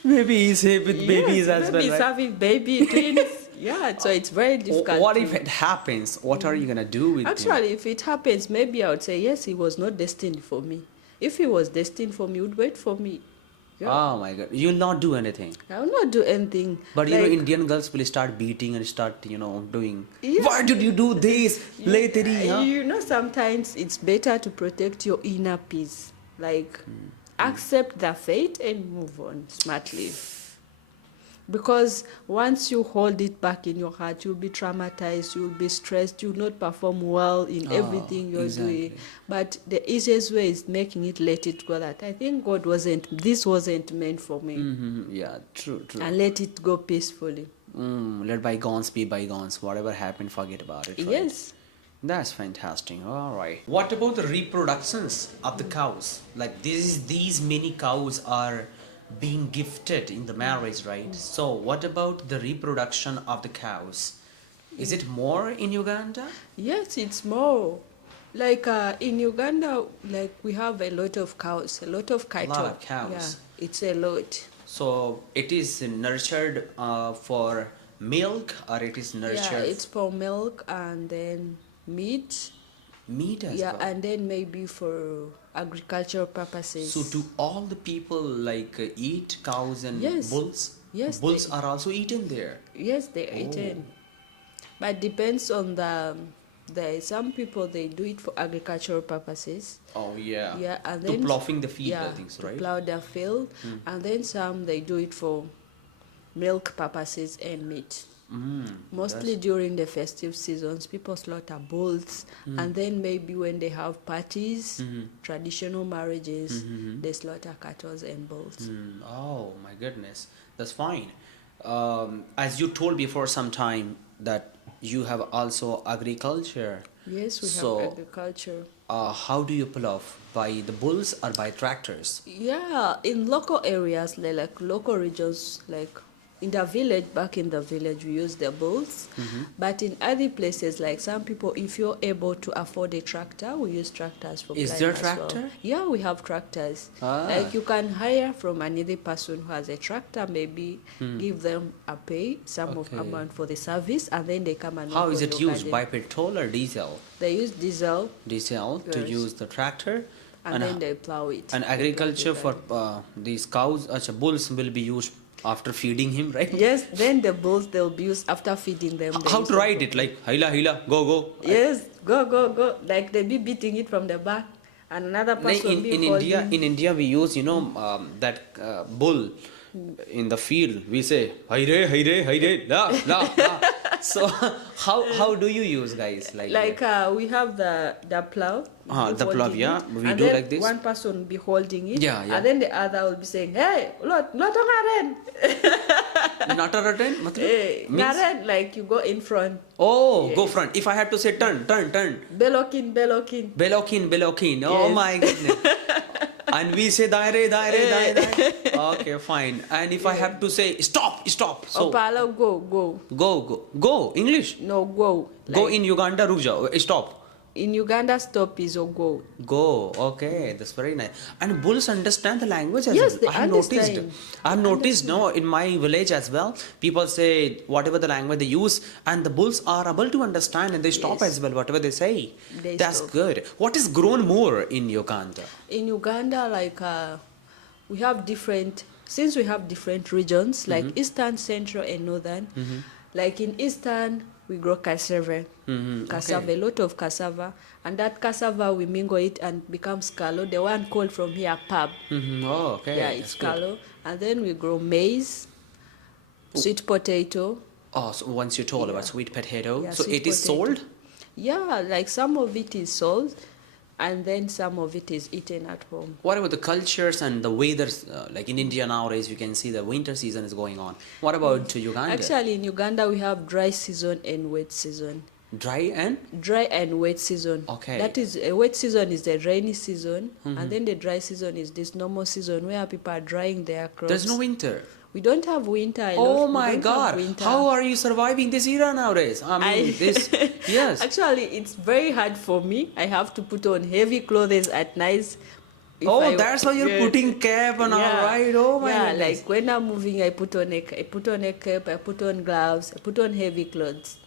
Maybe he's here with babies as well, maybe he's right? having baby twins. Yeah, so it's very difficult. What if it happens? What are you going to do with him? Actually, if it happens, maybe I would say, yes, he was not destined for me. If he was destined for me, he would wait for me. Yeah. Oh my God. You'll not do anything. I will not do anything. But like, Indian girls will start beating and start, doing. Yeah. Why did you do this? Lately, huh? Sometimes it's better to protect your inner peace. Like, accept the fate and move on smartly. Because once you hold it back in your heart, you'll be traumatized, you'll be stressed, you'll not perform well in everything you're doing. But the easiest way is making it, let it go. That I think this wasn't meant for me. Yeah, true. And let it go peacefully. Let bygones be bygones. Whatever happened, forget about it. Right? Yes. That's fantastic. All right. What about the reproductions of the cows? Like these many cows are being gifted in the marriage, right? So what about the reproduction of the cows? Is it more in Uganda? Yes, it's more. Like in Uganda, like we have a lot of cows, a lot of cattle. A lot of cows. Yeah, it's a lot. So it is nurtured for milk, or it is nurtured? Yeah, it's for milk and then meat. Meat as yeah, well. and then maybe for agricultural purposes. So do all the people like eat cows and Yes. bulls? Yes, Bulls are also eaten there. Yes, they eaten. But depends on some people, they do it for agricultural purposes. Oh yeah. Yeah, and to then ploughing the field, yeah, I think so, to right? plow their field, and then some they do it for milk purposes and meat. Mostly during the festive seasons, people slaughter bulls, and then maybe when they have parties, traditional marriages, they slaughter cattle and bulls. Oh my goodness, that's fine. As you told before some time that you have also agriculture. Yes, we So, have agriculture. How do you plough? By the bulls or by tractors? Yeah, in local areas, like local regions, like in the village, back in the village, we use the bulls. But in other places, like some people, if you're able to afford a tractor, we use tractors for Is plowing there as tractor? well. Yeah, we have tractors. Ah. Like you can hire from another person who has a tractor, maybe give them a pay, some of Okay. amount for the service, and then they come and How work is on it your used? garden. By petrol or diesel? They use diesel, Diesel to Yes. use the tractor. and then they plow it. And agriculture for these cows, bulls will be used after feeding him, right? Yes, then the bulls they'll be used after feeding them. they How use to them ride for- it? Like, hila, go. Yes, go. Like they be beating it from the back, and another person In be India, holding. we use that bull in the field. We say hayre, la. So how do you use, guys? Like we have the plow. The holding plow, yeah. it, We and do then like this. One person will be holding it. Yeah. And then the other will be saying, "Hey, lot ngaren." Not a return, Hey, ngaren, like you go in front. Oh, go Yes. front. If I had to say turn. Belokin. Belokin. Oh Yes. my goodness. And we say daire, daire, daire. Okay, fine. And if I have to say stop, stop. So Opala, go, go. go. English. No, go. Go Like, in Uganda, rup jao. Stop. in Uganda, stop is a go. Go. Okay, that's very nice. And bulls understand the language as Yes, well. they I have noticed. understand. I have noticed. No, in my village as well, people say whatever the language they use, and the bulls are able to understand and they stop Yes. as well whatever they say. They That's stop. good. What is grown more in Uganda? In Uganda, like we have different, since we have different regions, like Eastern, Central, and Northern. Like in Eastern, we grow cassava. Cassava, Okay. a lot of cassava. And that cassava, we mingle it and becomes kalo. The one called from here, pub. Oh, okay. Yeah, That's it's good. kalo. And then we grow maize, sweet potato. Oh, so once you told Yeah. about sweet potato, Yeah, so sweet it is potato. sold? Yeah, like some of it is sold, and then some of it is eaten at home. What about the cultures and the weather? Like in India nowadays, you can see the winter season is going on. What about to Uganda? Actually, in Uganda, we have dry season and wet season. Dry and? Dry and wet season. Okay. That is, a wet season is the rainy season, and then the dry season is this normal season where people are drying their crops. There's no winter. We don't have winter. Oh We my don't have God! winter. How are you surviving this era nowadays? I mean, this. Yes. Actually, it's very hard for me. I have to put on heavy clothes at night. If Oh, that's why you're yeah. putting cap and all, right? Oh my Yeah, goodness. like when I'm moving, I put on a cap, I put on gloves, I put on heavy clothes.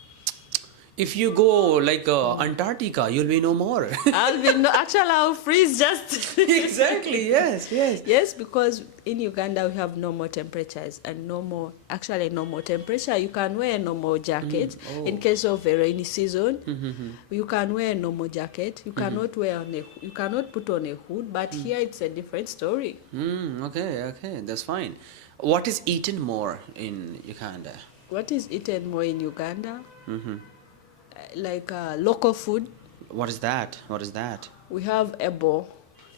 If you go like Antarctica, you'll be no more. Actually, I'll freeze just. Exactly. Yes. Yes. Yes, because in Uganda we have normal temperatures and normal temperature. You can wear a normal jacket. In case of a rainy season, you can wear a normal jacket. You cannot you cannot put on a hood. But here it's a different story. Okay. That's fine. What is eaten more in Uganda? What is eaten more in Uganda? Like local food. What is that? What is that? We have ebo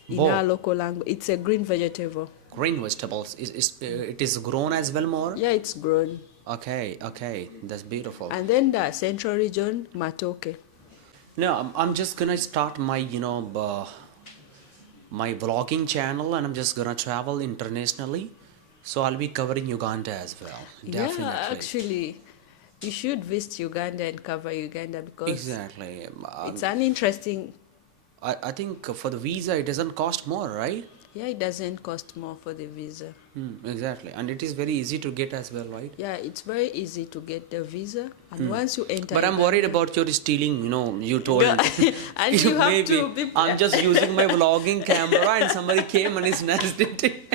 in Bo. our local language. It's a green vegetable. Green vegetables. It is grown as well more? Yeah, it's grown. Okay. That's beautiful. And then the central region, matoke. No, I'm just gonna start my, my vlogging channel, and I'm just gonna travel internationally. So I'll be covering Uganda as well. Definitely. Yeah, actually, you should visit Uganda and cover Uganda because Exactly. it's an interesting. I think for the visa it doesn't cost more, right? Yeah, it doesn't cost more for the visa. Exactly, and it is very easy to get as well, right? Yeah, it's very easy to get the visa, and once you enter. But I'm worried about your stealing. You told. And you have to be. I'm just using my vlogging camera, and somebody came and snatched it.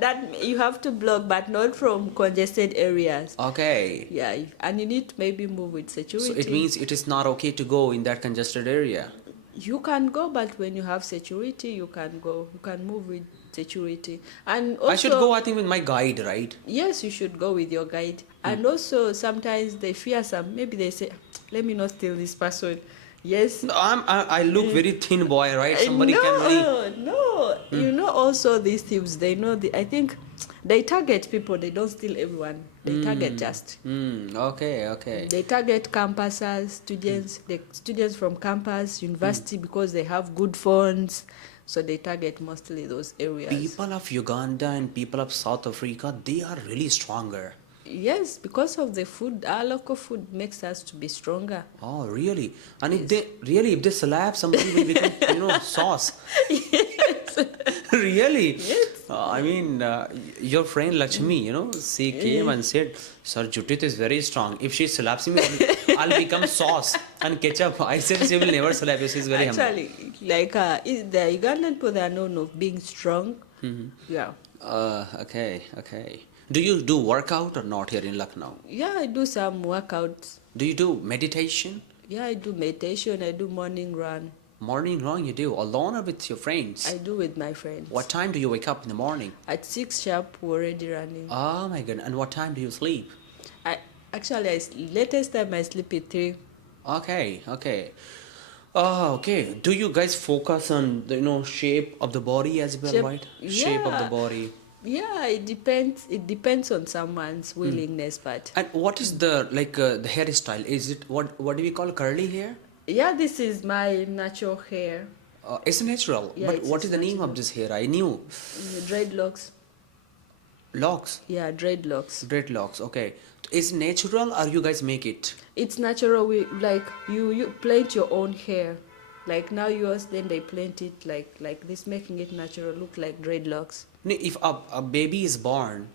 That you have to block, but not from congested areas. Okay. Yeah, and you need to maybe move with security. So it means it is not okay to go in that congested area. You can go, but when you have security, you can go. You can move with security. And also, I should go, I think, with my guide, right? Yes, you should go with your guide. And also, sometimes they fear maybe they say, let me not steal this person. Yes. No, I look very thin boy, right? Somebody can really... No. Also these thieves, they know, I think they target people. They don't steal everyone. They target just. Okay. They target campuses, students from campus, university, because they have good phones. So they target mostly those areas. People of Uganda and people of South Africa, they are really stronger. Yes, because of the food, our local food makes us to be stronger. Oh, really? And if they slap, somebody will become, sauce. Yes. Really? Yes. I mean, your friend Lakshmi, she came and said, Sir, Judith is very strong. If she slaps me, I'll become sauce and ketchup. I said she will never slap you. She's very humble. Actually, like the Ugandan people, they are known of being strong. Yeah. Okay. Do you do workout or not here in Lucknow? Yeah, I do some workouts. Do you do meditation? Yeah, I do meditation. I do morning run. Morning run you do? Alone or with your friends? I do with my friends. What time do you wake up in the morning? At 6 sharp, we're already running. Oh my goodness. And what time do you sleep? Latest time I sleep at 3. Okay. Oh, okay. Do you guys focus on the shape of the body as well, right? Shape of the body. Yeah, it depends. It depends on someone's willingness, but. And what is the the hairstyle? Is it what do we call curly hair? Yeah, this is my natural hair. It's natural. Yeah, But it's what is the name natural. of this hair? I knew. Dreadlocks. Locks. Yeah, dreadlocks. Dreadlocks. Okay. Is natural or you guys make it? It's natural. We like you plant your own hair. Like now yours, then they plant it like this, making it natural, look like dreadlocks. No, if a baby is born,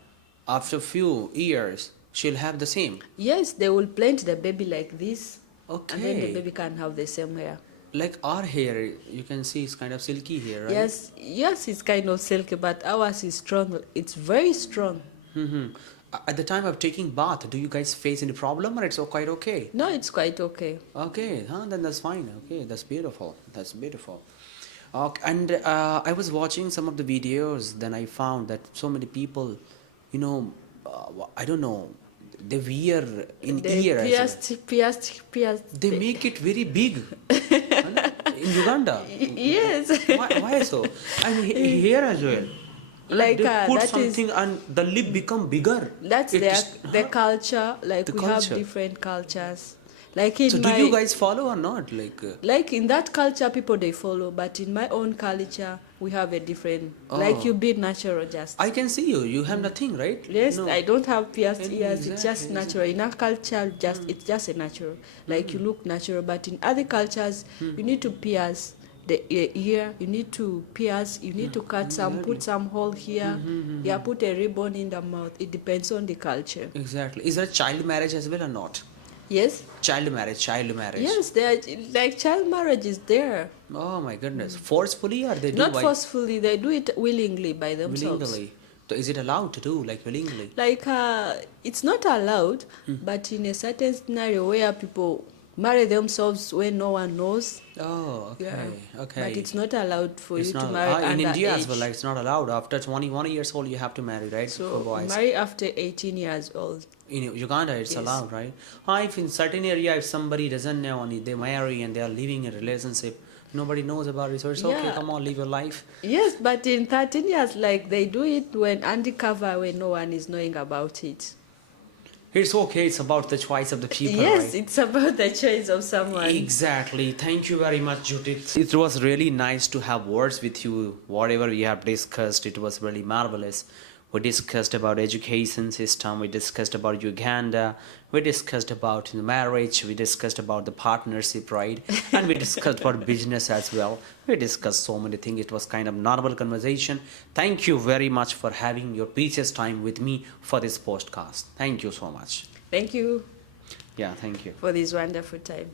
after few years, she'll have the same. Yes, they will plant the baby like this, and then the Okay. baby can have the same hair. Like our hair, you can see it's kind of silky hair, right? Yes, it's kind of silky, but ours is strong. It's very strong. Mm-hmm. At the time of taking bath, do you guys face any problem or it's quite okay? No, it's quite okay. Okay, then that's fine. Okay, that's beautiful. That's beautiful. Okay, and I was watching some of the videos, then I found that so many people, you know, I don't know, they wear in They ear as well. pierced. They make it very big in Uganda. Yes. Why so? And here as well. Like, they put that is- something and the lip become bigger. That's their culture. Like The we culture. have different cultures. Like in So my do you guys follow or not? like in that culture, people they follow, but in my own culture, we have a different. Oh. Like you be natural, just. I can see you. You have nothing, right? Yes, No. I don't have pierced ears. It's just Exactly, natural. In our culture, it's just a natural. Like you look natural, but in other cultures, you need to pierce the ear. You need to pierce. You need to cut some, put some hole here. Yeah, put a ribbon in the mouth. It depends on the culture. Exactly. Is there child marriage as well or not? Yes. Child marriage. Yes, there are, like child marriage is there. Oh my goodness. Forcefully or they do Not by forcefully. They do it willingly by themselves. willingly? So is it allowed to do like willingly? Like it's not allowed, but in a certain scenario where people marry themselves when no one knows. Oh, okay. Yeah. Okay. But it's not allowed for It's you not to marry in under India age. as well. Like it's not allowed. After 21 years old, you have to marry, right? For So boys. marry after 18 years old. In Uganda, it's Yes. allowed, right? If in certain area, if somebody doesn't know and they marry and they are living a relationship, nobody knows about it. So it's okay. Yeah. Come on, live your life. Yes, but in 13 years, like they do it when undercover, when no one is knowing about it. It's okay. It's about the choice of the people, Yes, right? it's about the choice of someone. Exactly. Thank you very much, Judith. It was really nice to have words with you. Whatever we have discussed, it was really marvelous. We discussed about education system. We discussed about Uganda. We discussed about marriage. We discussed about the partnership, right? And we discussed about business as well. We discussed so many things. It was kind of normal conversation. Thank you very much for having your precious time with me for this podcast. Thank you so much. Thank you Yeah, thank you. for this wonderful time.